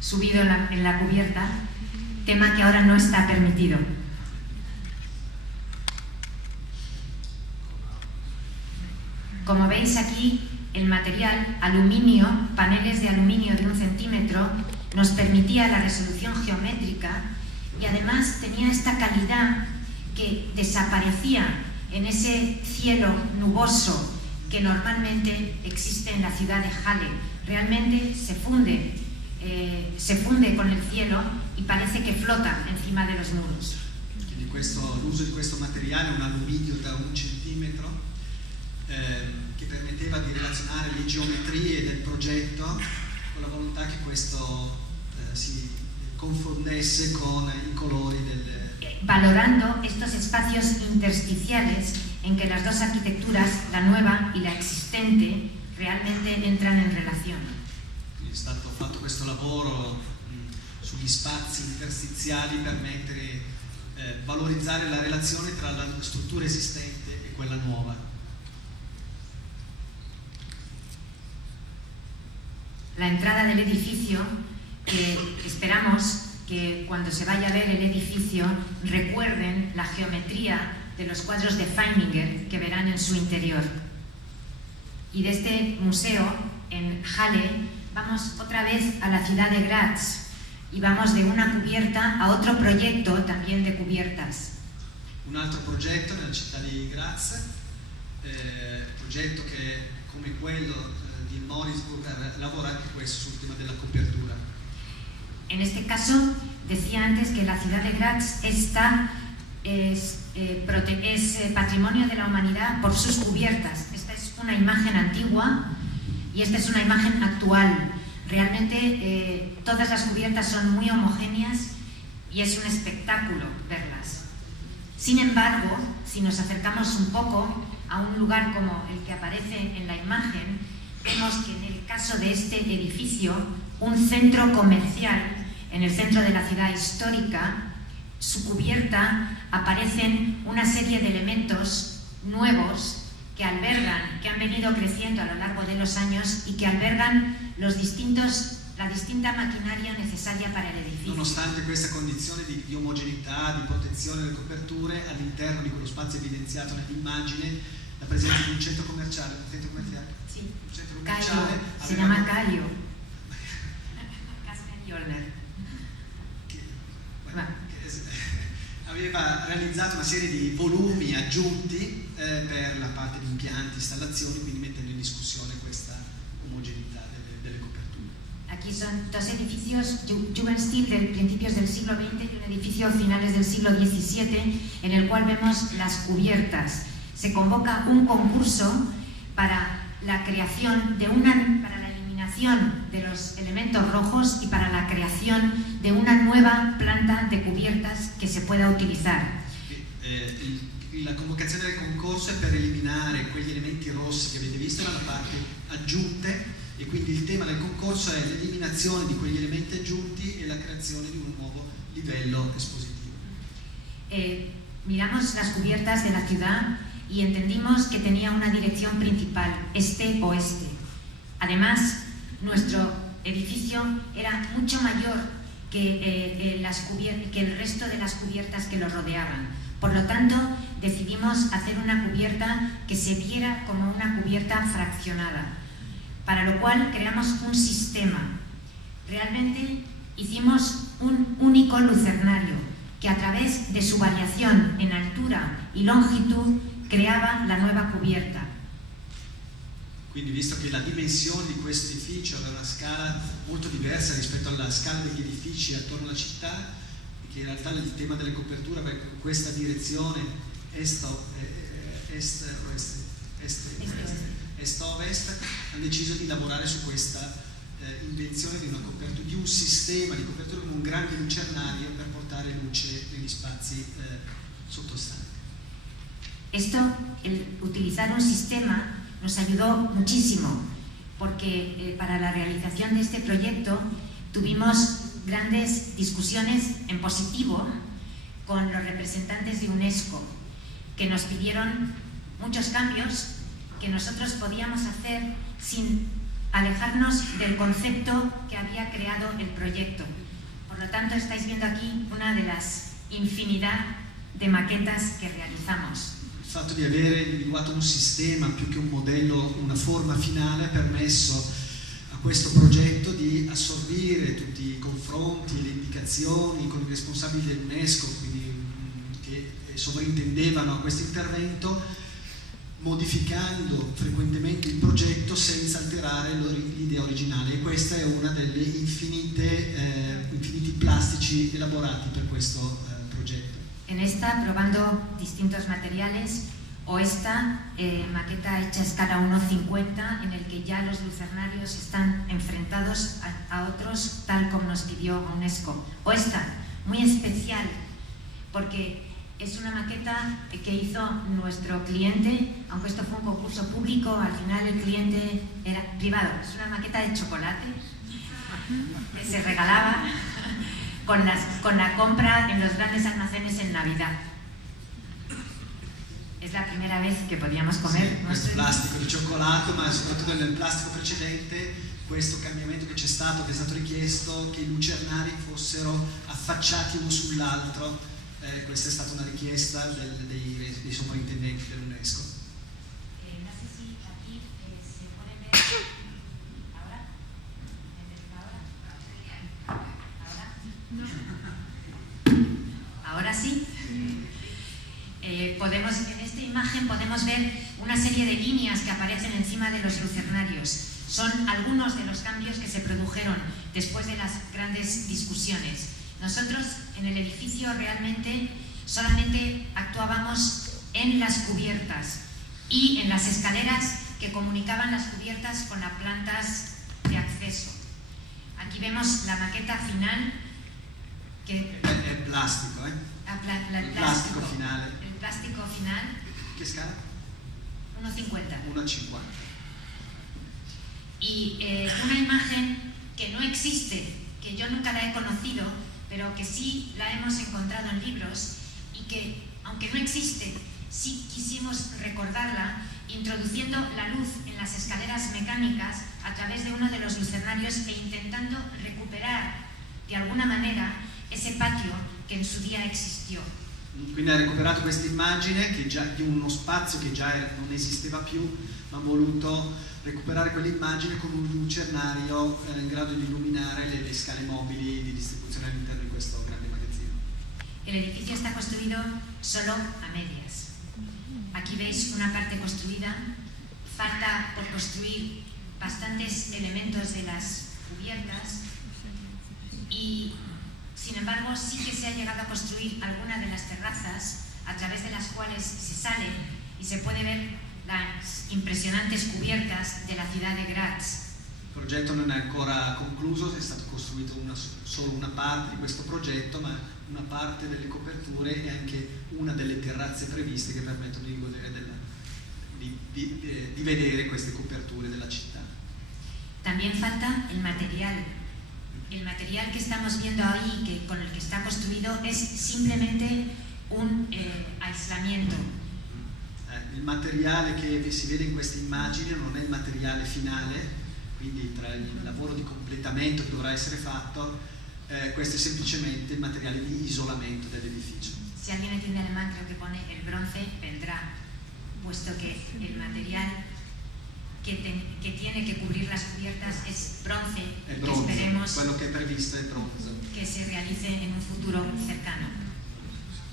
subido en la cubierta, tema que ahora no está permitido. Como veis aquí, el material aluminio, paneles de aluminio de 1 centímetro, nos permitía la resolución geométrica y además tenía esta calidad que desaparecía en ese cielo nuboso que normalmente existe en la ciudad de Halle. Realmente se funde con el cielo y parece que flota encima de los muros. Quindi l'uso di questo materiale, un alluminio da 1 centimetro, che permetteva di relazionare le geometrie del progetto con la volontà che questo si confondesse con i colori valorando estos espacios intersticiales en que las dos arquitecturas, la nueva y la existente, realmente entran en relación. Quindi è stato fatto questo lavoro sugli spazi interstiziali per valorizzare la relazione tra la struttura esistente e quella nuova. La entrada del edificio, que esperamos que cuando se vaya a ver el edificio recuerden la geometría de los cuadros de Feininger que verán en su interior. Y de este museo en Halle vamos otra vez a la ciudad de Graz y vamos de una cubierta a otro proyecto también de cubiertas. Un altro progetto nella città di Graz, progetto che come quello di Morisburg lavora anche questo sul tema della copertura. En este caso, decía antes que la ciudad de Graz es patrimonio de la humanidad por sus cubiertas. Esta es una imagen antigua y esta es una imagen actual. Realmente todas las cubiertas son muy homogéneas y es un espectáculo verlas. Sin embargo, si nos acercamos un poco a un lugar como el que aparece en la imagen, vemos que en el caso de este edificio, un centro comercial en el centro de la ciudad histórica, su cubierta aparecen una serie de elementos nuevos que han venido creciendo a lo largo de los años y que albergan la distinta maquinaria necesaria para el edificio. Nonostante questa condizione di omogeneità, di protezione delle coperture, all'interno di quello spazio evidenziato nell'immagine, la presenza di un centro commerciale. Sì, un centro commerciale si chiama Caio. Casper Jollner. Aveva realizzato una serie di volumi aggiunti per la parte di impianti, installazioni, quindi mettendo in discussione questa omogeneità delle coperture. Aquí son dos edificios Jugendstil de principios del siglo XX y un edificio a finales del siglo XVII en el cual vemos las cubiertas. Se convoca un concurso para la creación para la eliminación de los elementos rojos y para la creación de una nueva planta de cubiertas che se pueda utilizzare. La convocazione del concorso è per eliminare quegli elementi rossi che avete visto nella parte aggiunte e quindi il tema del concorso è l'eliminazione di quegli elementi aggiunti e la creazione di un nuovo livello espositivo. Miramos las cubiertas de la ciudad y entendimos que tenía una dirección principal, este-oeste. Además, nuestro edificio era mucho mayor que el resto de las cubiertas que lo rodeaban. Por lo tanto, decidimos hacer una cubierta que se viera como una cubierta fraccionada, para lo cual creamos un sistema. Realmente hicimos un único lucernario que a través de su variación en altura y longitud creava la nuova cubierta. Quindi, visto che la dimensione di questo edificio aveva una scala molto diversa rispetto alla scala degli edifici attorno alla città, e che in realtà il tema delle coperture aveva questa direzione est-ovest, hanno deciso di lavorare su questa invenzione di di un sistema di copertura come un grande lucernario per portare luce negli spazi sottostanti. El utilizar un sistema nos ayudó muchísimo, porque para la realización de este proyecto tuvimos grandes discusiones en positivo con los representantes de UNESCO, que nos pidieron muchos cambios que nosotros podíamos hacer sin alejarnos del concepto que había creado el proyecto. Por lo tanto, estáis viendo aquí una de las infinidad de maquetas que realizamos. Il fatto di avere individuato un sistema più che un modello, una forma finale, ha permesso a questo progetto di assorbire tutti i confronti, le indicazioni con i responsabili dell'UNESCO, quindi che sovrintendevano a questo intervento, modificando frequentemente il progetto senza alterare l'idea originale, e questa è una delle infiniti plastici elaborati per questo progetto. En esta, probando distintos materiales, o esta maqueta hecha a escala 1:50, en el que ya los lucernarios están enfrentados a otros tal como nos pidió UNESCO, o esta, muy especial, porque es una maqueta que hizo nuestro cliente, aunque esto fue un concurso público, al final el cliente era privado. Es una maqueta de chocolate que se regalaba con la compra en los grandes almacenes en Navidad. Es la primera vez che podíamos comer. Sì, questo plastico di cioccolato, ma soprattutto nel plastico precedente, questo cambiamento che c'è stato, che è stato richiesto, che i lucernari fossero affacciati uno sull'altro. Questa è stata una richiesta dei sovrintendenti dell'UNESCO. No sé si aquí se puede ver ahora. Ahora sí. En esta imagen podemos ver una serie de líneas que aparecen encima de los lucernarios. Son algunos de los cambios que se produjeron después de las grandes discusiones. Nosotros en el edificio realmente solamente actuábamos en las cubiertas y en las escaleras que comunicaban las cubiertas con las plantas de acceso. Aquí vemos la maqueta final que... El plástico, el plástico final. El plástico final. ¿Qué escala? 1:50. 1:50. Y una imagen que no existe, que yo nunca la he conocido, pero que sí la hemos encontrado en libros y que, aunque no existe, sí quisimos recordarla introduciendo la luz en las escaleras mecánicas a través de uno de los lucernarios e intentando recuperar de alguna manera ese patio che in suo dia existió. Quindi ha recuperato questa immagine di uno spazio che già non esisteva più, ma ha voluto recuperare quell'immagine con un lucernario in grado di illuminare le scale mobili di distribuzione all'interno di questo grande magazzino. El edificio está construido solo a medias. Aquí veis una parte construida, falta por construir bastantes elementos de las cubiertas y sin embargo sí que se ha llegado a construir alguna de las terrazas a través de las cuales se sale y se puede ver las impresionantes cubiertas de la ciudad de Graz. Il progetto non è ancora concluso, è stato costruito solo una parte di questo progetto, ma una parte delle coperture e anche una delle terrazze previste che permettono di godere di vedere queste coperture della città. También falta el material. El material que estamos viendo ahí, con el que está construido, es simplemente un aislamiento. Il materiale che si vede in queste immagini non è il materiale finale, quindi tra il lavoro di completamento che dovrà essere fatto, questo è semplicemente il materiale di isolamento dell'edificio. Si alguien entiende alemán, creo que pone el bronce vendrá, puesto que el material que tiene que cubrir las cubiertas es bronce, È que bronzo, esperemos quello che è previsto è bronzo. que se realice en un futuro cercano.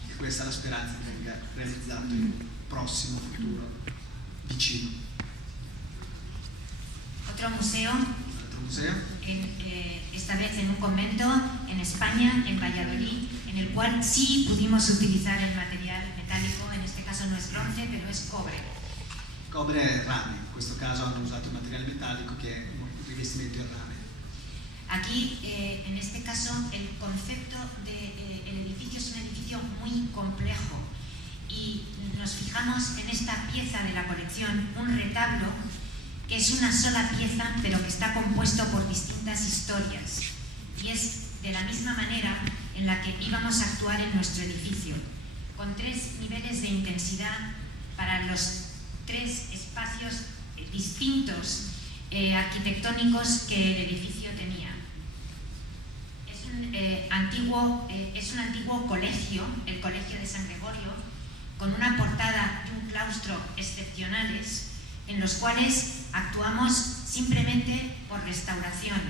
E questa è la speranza che venga realizzato in un prossimo futuro vicino. Otro museo, Altro museo? esta vez en un convento en España, en Valladolid, en el cual sí pudimos utilizar el material metálico, en este caso no es bronce, pero es cobre. Cobre e rame, in questo caso hanno usato il materiale metallico che è un rivestimento in rame. Aquí, en este caso, el concepto del edificio es un edificio muy complejo y nos fijamos en esta pieza de la colección, un retablo que es una sola pieza pero que está compuesto por distintas historias, y es de la misma manera en la que íbamos a actuar en nuestro edificio, con 3 niveles de intensidad para los 3 espacios distintos arquitectónicos que el edificio tenía. Es un antiguo colegio, el Colegio de San Gregorio, con una portada y un claustro excepcionales, en los cuales actuamos simplemente por restauración,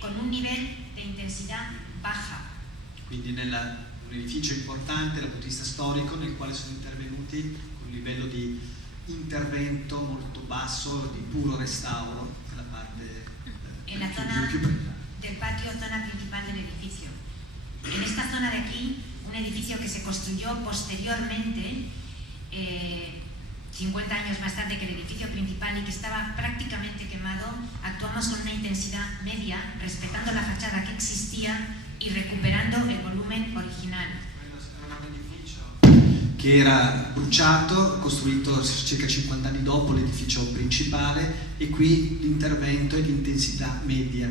con un nivel de intensidad baja. Quindi un edificio importante dal punto di vista storico, nel quale sono intervenuti con un livello di intervento molto basso, di puro restauro, nella parte en la zona del patio, zona principal del edificio. En esta zona de aquí, un edificio que se construyó posteriormente, 50 años más tarde que el edificio principal y que estaba prácticamente quemado, actuamos con una intensidad media, respetando la fachada que existía y recuperando el volumen original. Che era bruciato, costruito circa 50 anni dopo l'edificio principale, e qui l'intervento è di intensità media.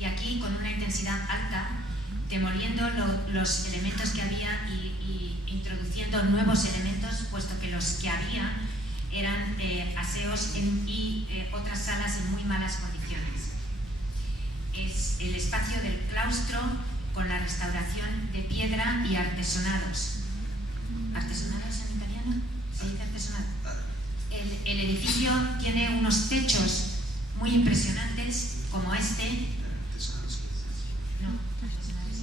Y aquí, con una intensidad alta, demoliendo los elementos que había y introduciendo nuevos elementos, puesto que los que había eran aseos y otras salas en muy malas condiciones. Es el espacio del claustro con la restauración de piedra y artesonados. ¿Artesonados en italiano? ¿Se dice artesonado? El edificio tiene unos techos muy impresionantes, como este. No, artesonados.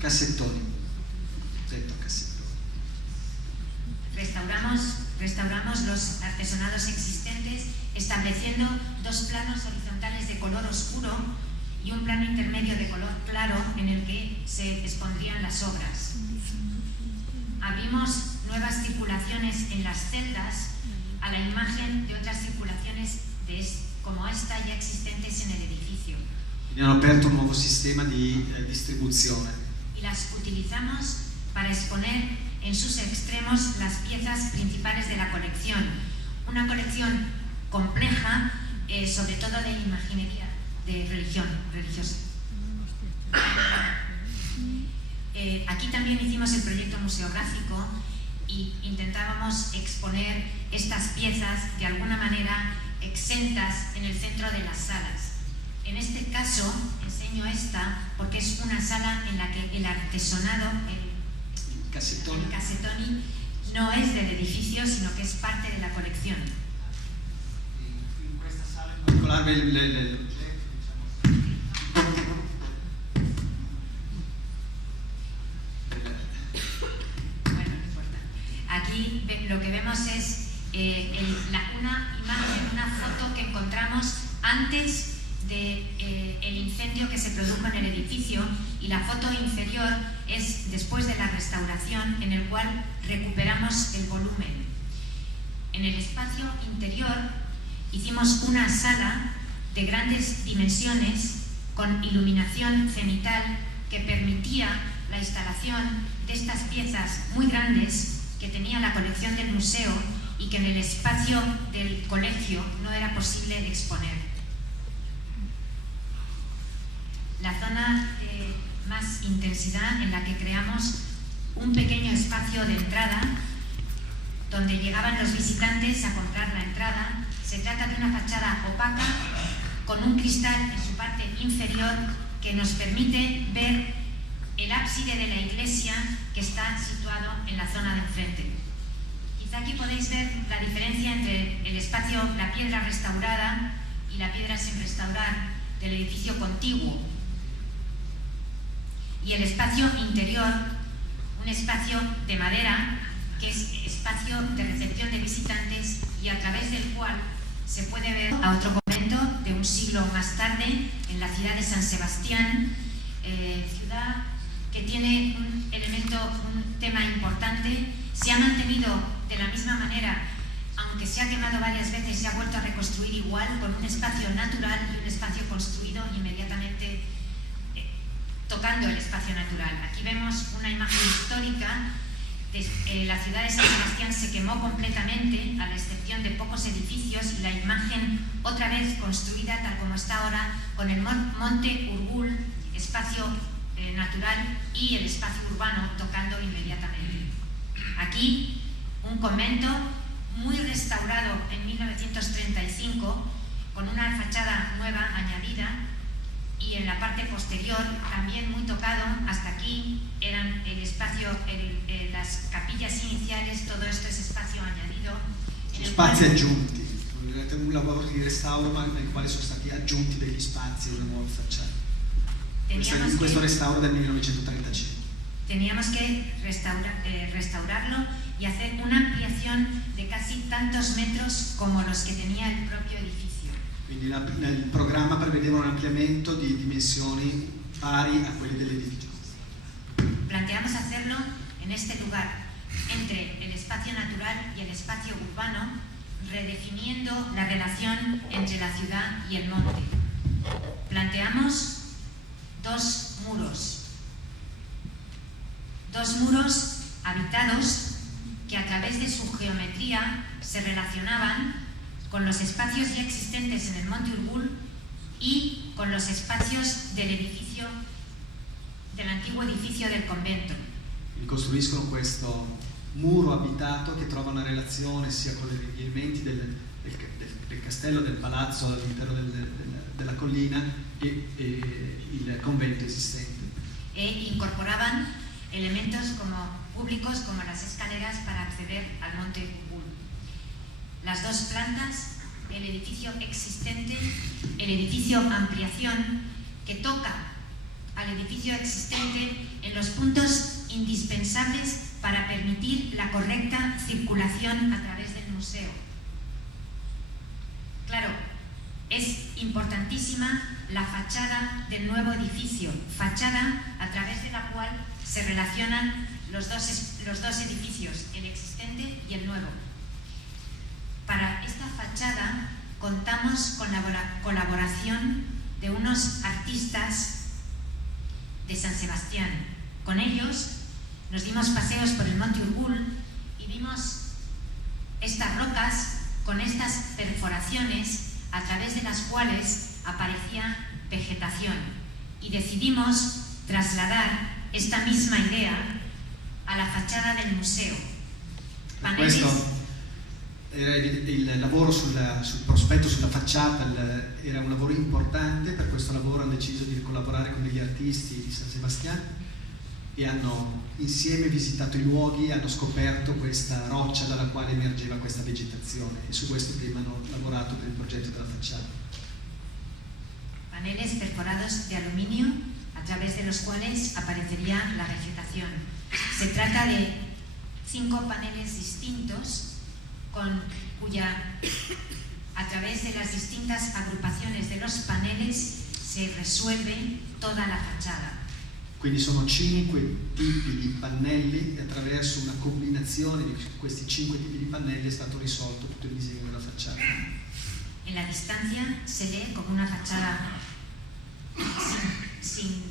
Cassettoni. Detto cassettoni. Restauramos los artesonados existentes, estableciendo 2 planos horizontales de color oscuro y un plano intermedio de color claro en el que se expondrían las obras. Abrimos nuevas circulaciones en las celdas a la imagen de otras circulaciones como esta ya existentes en el edificio. Quindi hanno aperto un nuovo sistema di distribuzione. Y las utilizamos para exponer en sus extremos las piezas principales de la colección. Una colección compleja, sobre todo de imaginería, de religión religiosa. Aquí también hicimos el proyecto museográfico y intentábamos exponer estas piezas de alguna manera exentas en el centro de las salas. En este caso enseño esta porque es una sala en la que el artesonado, el cassettoni, no es del edificio, sino que es parte de la colección. In questa sala in particolare aquí lo que vemos es una imagen, una foto que encontramos antes del incendio que se produjo en el edificio, y la foto inferior es después de la restauración, en el cual recuperamos el volumen. En el espacio interior hicimos una sala de grandes dimensiones con iluminación cenital que permitía la instalación de estas piezas muy grandes que tenía la colección del museo y que en el espacio del colegio no era posible exponer. La zona de más intensidad, en la que creamos un pequeño espacio de entrada donde llegaban los visitantes a comprar la entrada, Se trata de una fachada opaca con un cristal en su parte inferior que nos permite ver el ábside de la iglesia que está situado en la zona de enfrente. Quizá aquí podéis ver la diferencia entre el espacio, la piedra restaurada y la piedra sin restaurar del edificio contiguo, y el espacio interior, un espacio de madera que es espacio de recepción de visitantes y a través del cual se puede ver a otro convento de un siglo más tarde en la ciudad de San Sebastián, ciudad que tiene un elemento, un tema importante. Se ha mantenido de la misma manera, aunque se ha quemado varias veces, se ha vuelto a reconstruir igual, con un espacio natural y un espacio construido inmediatamente tocando el espacio natural. Aquí vemos una imagen histórica. La ciudad de San Sebastián se quemó completamente, a la excepción de pocos edificios, y la imagen otra vez construida tal como está ahora, con el monte Urgul, espacio natural, y el espacio urbano tocando inmediatamente. Aquí un convento muy restaurado en 1935, con una fachada nueva añadida, y en la parte posterior también muy tocado. Hasta aquí eran el espacio, las capillas iniciales, todo esto es espacio añadido. Spazi aggiunti, un lavoro di restauro nel quale sono stati aggiunti degli spazi e una nuova facciata. Questo restauro del 1935. Teníamos que restaurarlo y hacer una ampliación de casi tantos metros como los que tenía el propio edificio. Quindi il programma prevedeva un ampliamento di dimensioni pari a quelli dell'edificio. Planteamos hacerlo en este lugar, entre el espacio natural y el espacio urbano, redefiniendo la relación entre la ciudad y el monte. Planteamos dos muros habitados que a través de su geometría se relacionaban con los espacios ya existentes en el monte Urgul y con los espacios del edificio, del antiguo edificio del convento. E costruiscono questo muro abitato che trova una relazione sia con gli elementi del castello, del palazzo all'interno della collina e il convento esistente. E incorporaban elementos públicos como las escaleras para acceder al monte Urgul. Las dos plantas, el edificio existente, el edificio ampliación, que toca al edificio existente en los puntos indispensables para permitir la correcta circulación a través del museo. Claro, es importantísima la fachada del nuevo edificio, fachada a través de la cual se relacionan los dos edificios, el existente y el nuevo. Para esta fachada contamos con la colaboración de unos artistas de San Sebastián. Con ellos nos dimos paseos por el monte Urgul y vimos estas rocas con estas perforaciones a través de las cuales aparecía vegetación, y decidimos trasladar esta misma idea a la fachada del museo. Il lavoro sul prospetto, sulla facciata era un lavoro importante. Per questo lavoro hanno deciso di collaborare con degli artisti di San Sebastián e hanno insieme visitato i luoghi e hanno scoperto questa roccia dalla quale emergeva questa vegetazione, e su questo tema hanno lavorato per il progetto della facciata. Paneles perforados de aluminio a través de los cuales aparecería la vegetación. Se trata de 5 paneles distintos a través de las distintas agrupaciones de los paneles se resuelve toda la fachada. Quindi sono 5 tipi di pannelli e attraverso una combinazione di questi 5 tipi di pannelli è stato risolto tutto il disegno della facciata. En la distancia se ve como una fachada sin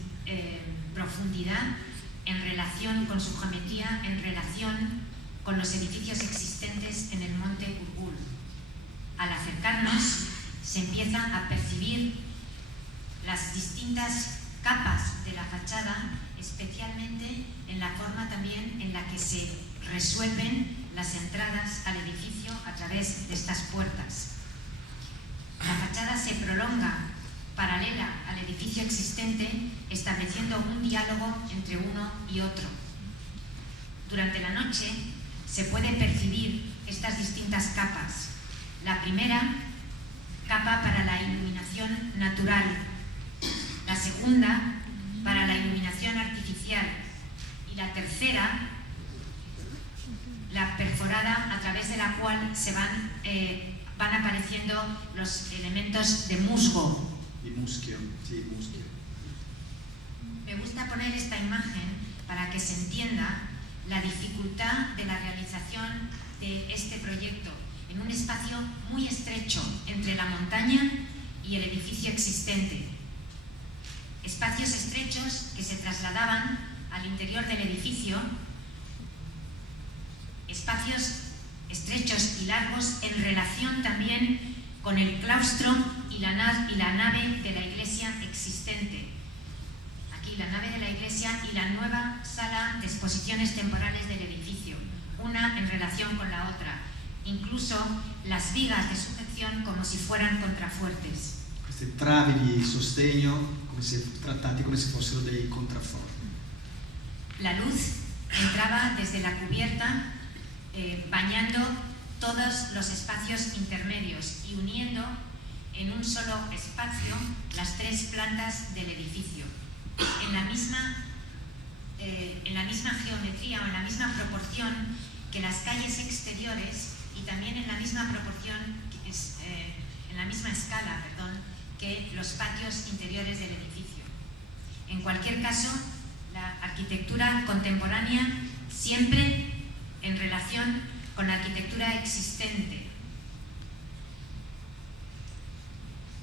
profundidad, en relación con su geometría, en relación con los edificios existentes en el monte Urgul. Al acercarnos se empieza a percibir las distintas capas de la fachada, especialmente en la forma también en la que se resuelven las entradas al edificio a través de estas puertas. fachada se prolonga paralela al edificio existente, estableciendo un diálogo entre uno y otro. Durante la noche se puede percibir estas distintas capas. La primera, capa para la iluminación natural. La segunda, para la iluminación artificial. Y la tercera, la perforada, a través de la cual se van apareciendo los elementos de musgo. Di muschio, sì, muschio. Me gusta poner esta imagen para que se entienda la dificultad de la realización de este proyecto en un espacio muy estrecho entre la montaña y el edificio existente. Espacios estrechos que se trasladaban al interior del edificio, espacios estrechos y largos en relación también con el claustro y la nave de la iglesia existente. Aquí la nave de la iglesia y la nueva sala de exposiciones temporales del edificio, una en relación con la otra, incluso las vigas de sujeción como si fueran contrafuertes. Queste travi di sostegno trattati come se fossero dei contrafforti. La luz entraba desde la cubierta, bañando todos los espacios intermedios y uniendo en un solo espacio las tres plantas del edificio. En la misma geometría o en la misma proporción que las calles exteriores y también en la misma proporción, en la misma escala, que los patios interiores del edificio. En cualquier caso, la arquitectura contemporánea siempre en relación con la arquitectura existente.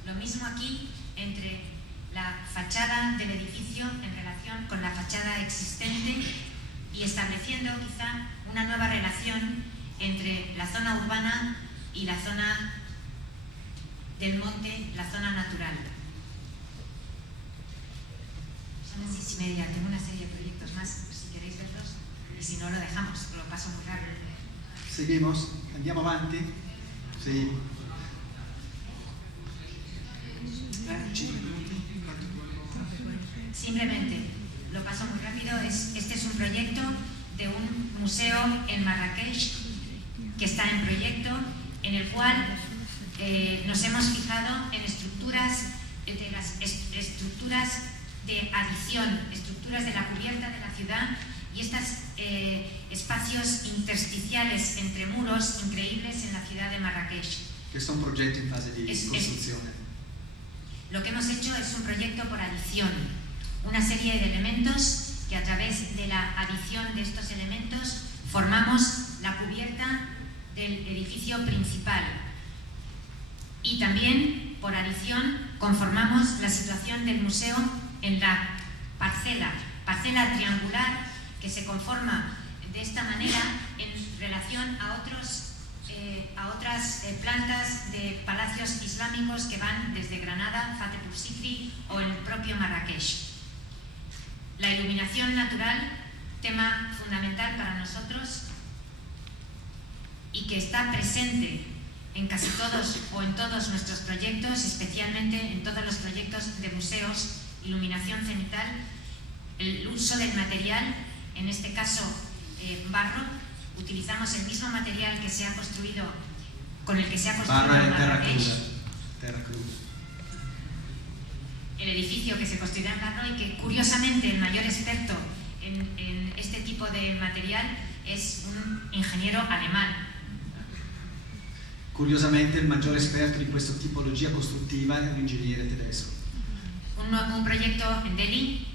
Lo mismo aquí entre la fachada del edificio en relación con la fachada existente y estableciendo quizá una nueva relación entre la zona urbana y la zona del monte, la zona natural. Son las 6:30, tengo una serie de proyectos más, si queréis verlos, y si no lo dejamos, lo paso muy rápido. Seguimos, andiamo avanti? Sì. 5 minuti. Simplemente, lo paso muy rápido, este es un proyecto de un museo en Marrakech que está en proyecto, en el cual nos hemos fijado en estructuras de adición, estructuras de la cubierta de la ciudad y estos espacios intersticiales entre muros increíbles en la ciudad de Marrakech. Questo è un progetto in fase di costruzione. Lo que hemos hecho es un proyecto por adición, una serie de elementos que a través de la adición de estos elementos formamos la cubierta del edificio principal. Y también, por adición, conformamos la situación del museo en la parcela triangular que se conforma de esta manera en relación a otras plantas de palacios islámicos que van desde Granada, Fatehpur Sikri o el propio Marrakech. La iluminación natural, tema fundamental para nosotros y que está presente en casi todos o en todos nuestros proyectos, especialmente en todos los proyectos de museos, iluminación cenital, el uso del material, en este caso barro, utilizamos el mismo material que se ha construido, con el que se ha construido Marrakech, terra cruda. el edificio que se construirá en barro y que curiosamente el mayor experto en este tipo de material es un ingeniero alemán. Curiosamente il maggiore esperto di questa tipologia costruttiva è un ingegnere tedesco. Un proyecto en Delhi,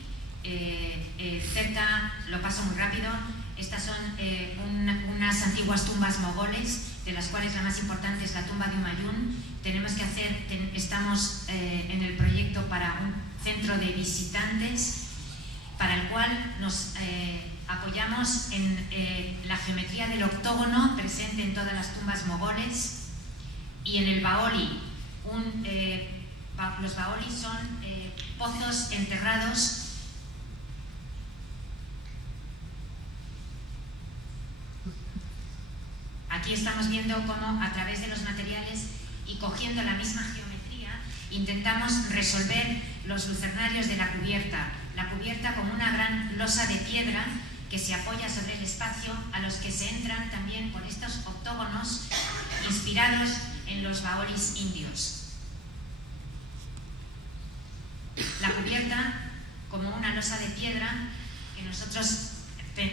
cerca, lo paso muy rápido, estas son unas antiguas tumbas mogoles, de las cuales la más importante es la tumba de Humayun. Estamos en el proyecto para un centro de visitantes, para el cual nos apoyamos en la geometría del octógono presente en todas las tumbas mogoles. Y en el baoli, los baolis son pozos enterrados Aquí estamos viendo cómo a través de los materiales y cogiendo la misma geometría intentamos resolver los lucernarios de la cubierta como una gran losa de piedra que se apoya sobre el espacio, a los que se entran también por estos octógonos inspirados en los baolis indios. La cubierta como una losa de piedra que nosotros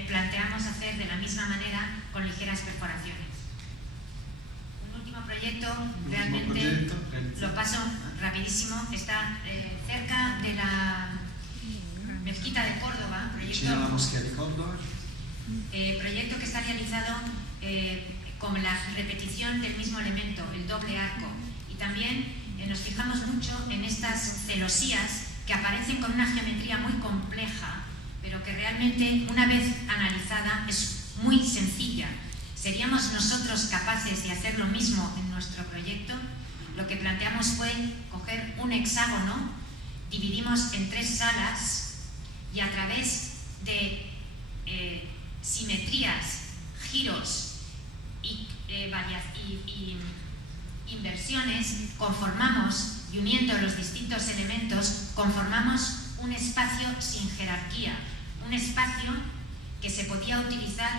planteamos hacer de la misma manera con ligeras perforaciones. Un último proyecto, realmente lo paso rapidísimo, está cerca de la Mezquita de Córdoba, proyecto que está realizado con la repetición del mismo elemento, el doble arco, y también nos fijamos mucho en estas celosías que aparecen con una geometría muy compleja, pero que realmente, una vez analizada, es muy sencilla. ¿Seríamos nosotros capaces de hacer lo mismo en nuestro proyecto? Lo que planteamos fue coger un hexágono, dividimos en 3 salas y a través de simetrías, giros y inversiones, conformamos, y uniendo los distintos elementos, conformamos un espacio sin jerarquía, un espacio que se podía utilizar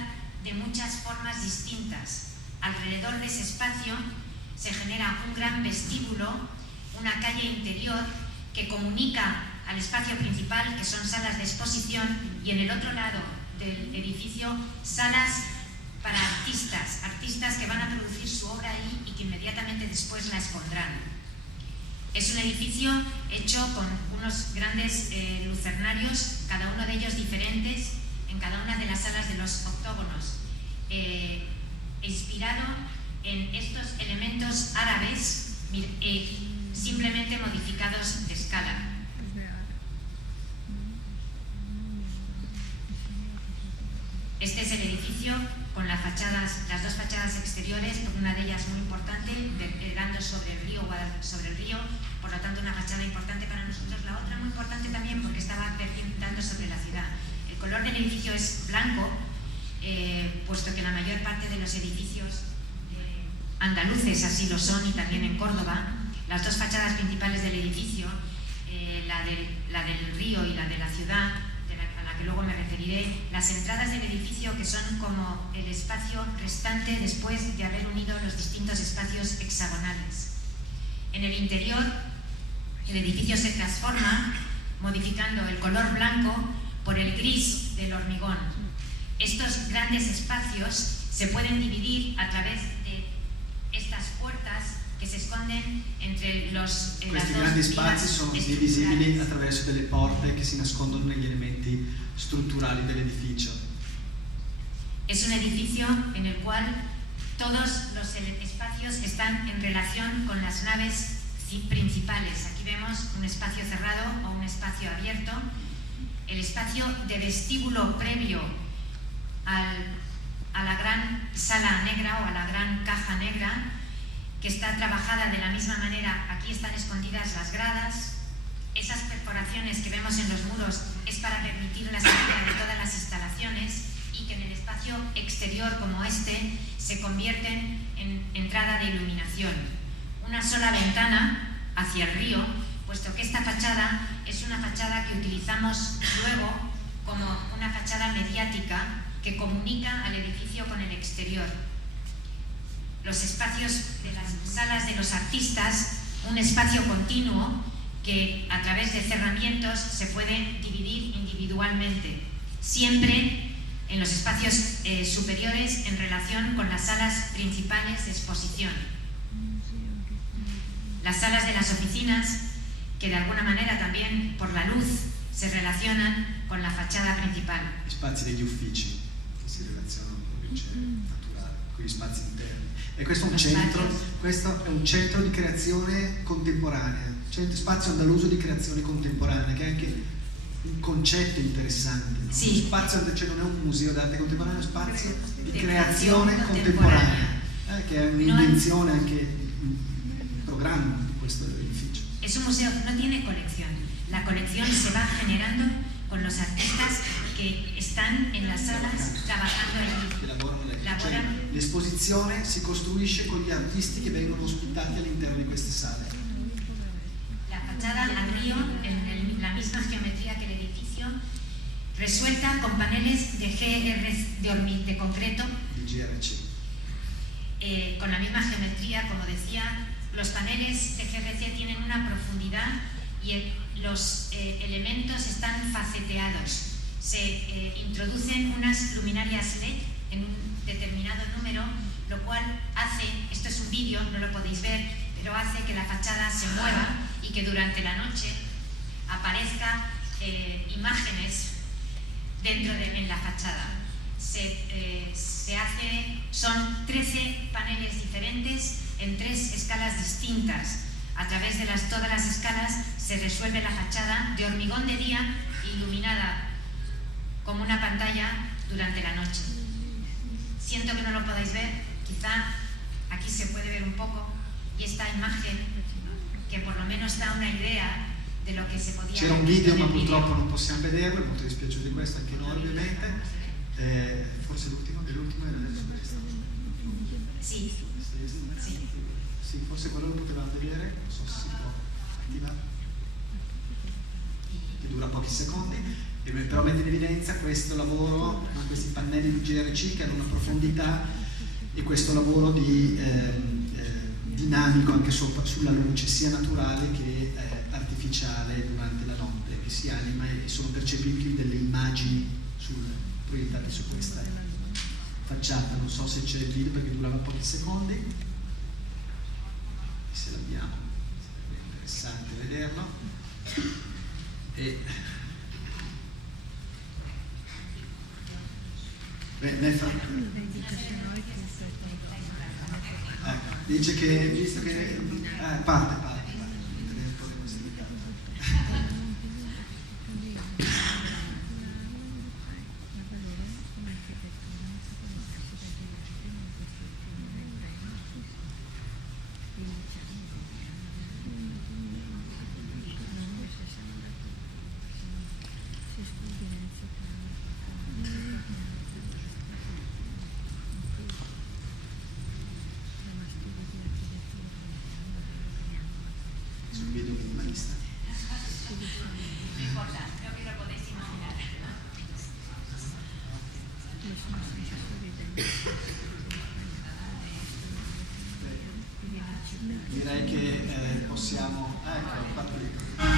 de muchas formas distintas. Alrededor de ese espacio se genera un gran vestíbulo, una calle interior que comunica al espacio principal, que son salas de exposición, y en el otro lado del edificio salas para artistas que van a producir su obra ahí y que inmediatamente después la expondrán. Es un edificio hecho con unos grandes lucernarios, cada uno de ellos diferentes, en cada una de las salas de los octógonos, inspirado en estos elementos árabes, simplemente modificados de escala. Este es el edificio con las 2 fachadas exteriores, una de ellas muy importante, dando sobre el río, por lo tanto una fachada importante para nosotros, la otra muy importante también porque estaba dando sobre la ciudad. El color del edificio es blanco, puesto que la mayor parte de los edificios andaluces así lo son, y también en Córdoba. Las 2 fachadas principales del edificio, la del río y la de la ciudad, a la que luego me referiré, las entradas del edificio, que son como el espacio restante después de haber unido los distintos espacios hexagonales. En el interior, el edificio se transforma modificando el color blanco por el gris del hormigón. Estos grandes espacios se pueden dividir a través de estas puertas che si esconden entre questi grandi spazi sono divisibili attraverso delle porte che si nascondono negli elementi strutturali dell'edificio. Es un edificio en el cual todos los espacios están en relación con las naves principales. Aquí vemos un espacio cerrado o un espacio abierto. El espacio de vestíbulo previo a la gran sala negra o a la gran caja negra, que está trabajada de la misma manera. Aquí están escondidas las gradas. Esas perforaciones que vemos en los muros es para permitir la salida de todas las instalaciones, y que en el espacio exterior como este se convierten en entrada de iluminación. Una sola ventana hacia el río, puesto que esta fachada es una fachada que utilizamos luego como una fachada mediática que comunica al edificio con el exterior. Los espacios de las salas de los artistas, un espacio continuo que a través de cerramientos se puede dividir individualmente, siempre en los espacios superiores en relación con las salas principales de exposición. Las salas de las oficinas, que de alguna manera también por la luz se relacionan con la fachada principal. Gli spazi degli uffici che si relazionano con la luce naturale, con gli spazi interni. E questo è un centro di creazione contemporanea, spazio andaluso di creazione contemporanea, che è anche un concetto interessante. Sì. Uno spazio, cioè non è un museo d'arte contemporanea, è uno spazio di creazione contemporanea, che è un'invenzione anche il programma di questo edificio. Es un museo, no tiene colección. La colección se va generando con los artistas que están en las salas trabajando allí. Cioè, l'esposizione si costruisce con gli artisti che vengono ospitati all'interno di queste sale. patio en la misma geometría que el edificio, resuelta con paneles de GR de concreto, con la misma geometría, como decía. Los paneles de GRC tienen una profundidad y los elementos están faceteados. Se introducen unas luminarias LED en un determinado número, lo cual hace, esto es un vídeo, no lo podéis ver, pero hace que la fachada se mueva y que durante la noche aparezcan imágenes en la fachada. Son 13 paneles diferentes en 3 escalas distintas. A través de todas las escalas se resuelve la fachada de hormigón de día, iluminada como una pantalla durante la noche. Siento que no lo podáis ver, quizá aquí se puede ver un poco, y esta imagen che per lo meno dà una idea di quello che si poteva. C'era un video ma purtroppo non possiamo vederlo, è molto dispiaciuto di questo anche noi ovviamente. Forse l'ultimo era questo. Sì. Sì, forse quello lo potevamo vedere, non so se si può attivare, che dura pochi secondi, però mette in evidenza questo lavoro con questi pannelli di GRC che hanno una profondità e questo lavoro di dinamico anche sulla luce, sia naturale che artificiale durante la notte, che si anima e sono percepibili delle immagini proiettate su questa facciata. Non so se c'è il video perché durava pochi secondi, se l'abbiamo è interessante vederlo. Dice che visto che parte sul video minimalista. Creo que lo podéis imaginar. Direi che possiamo... ecco,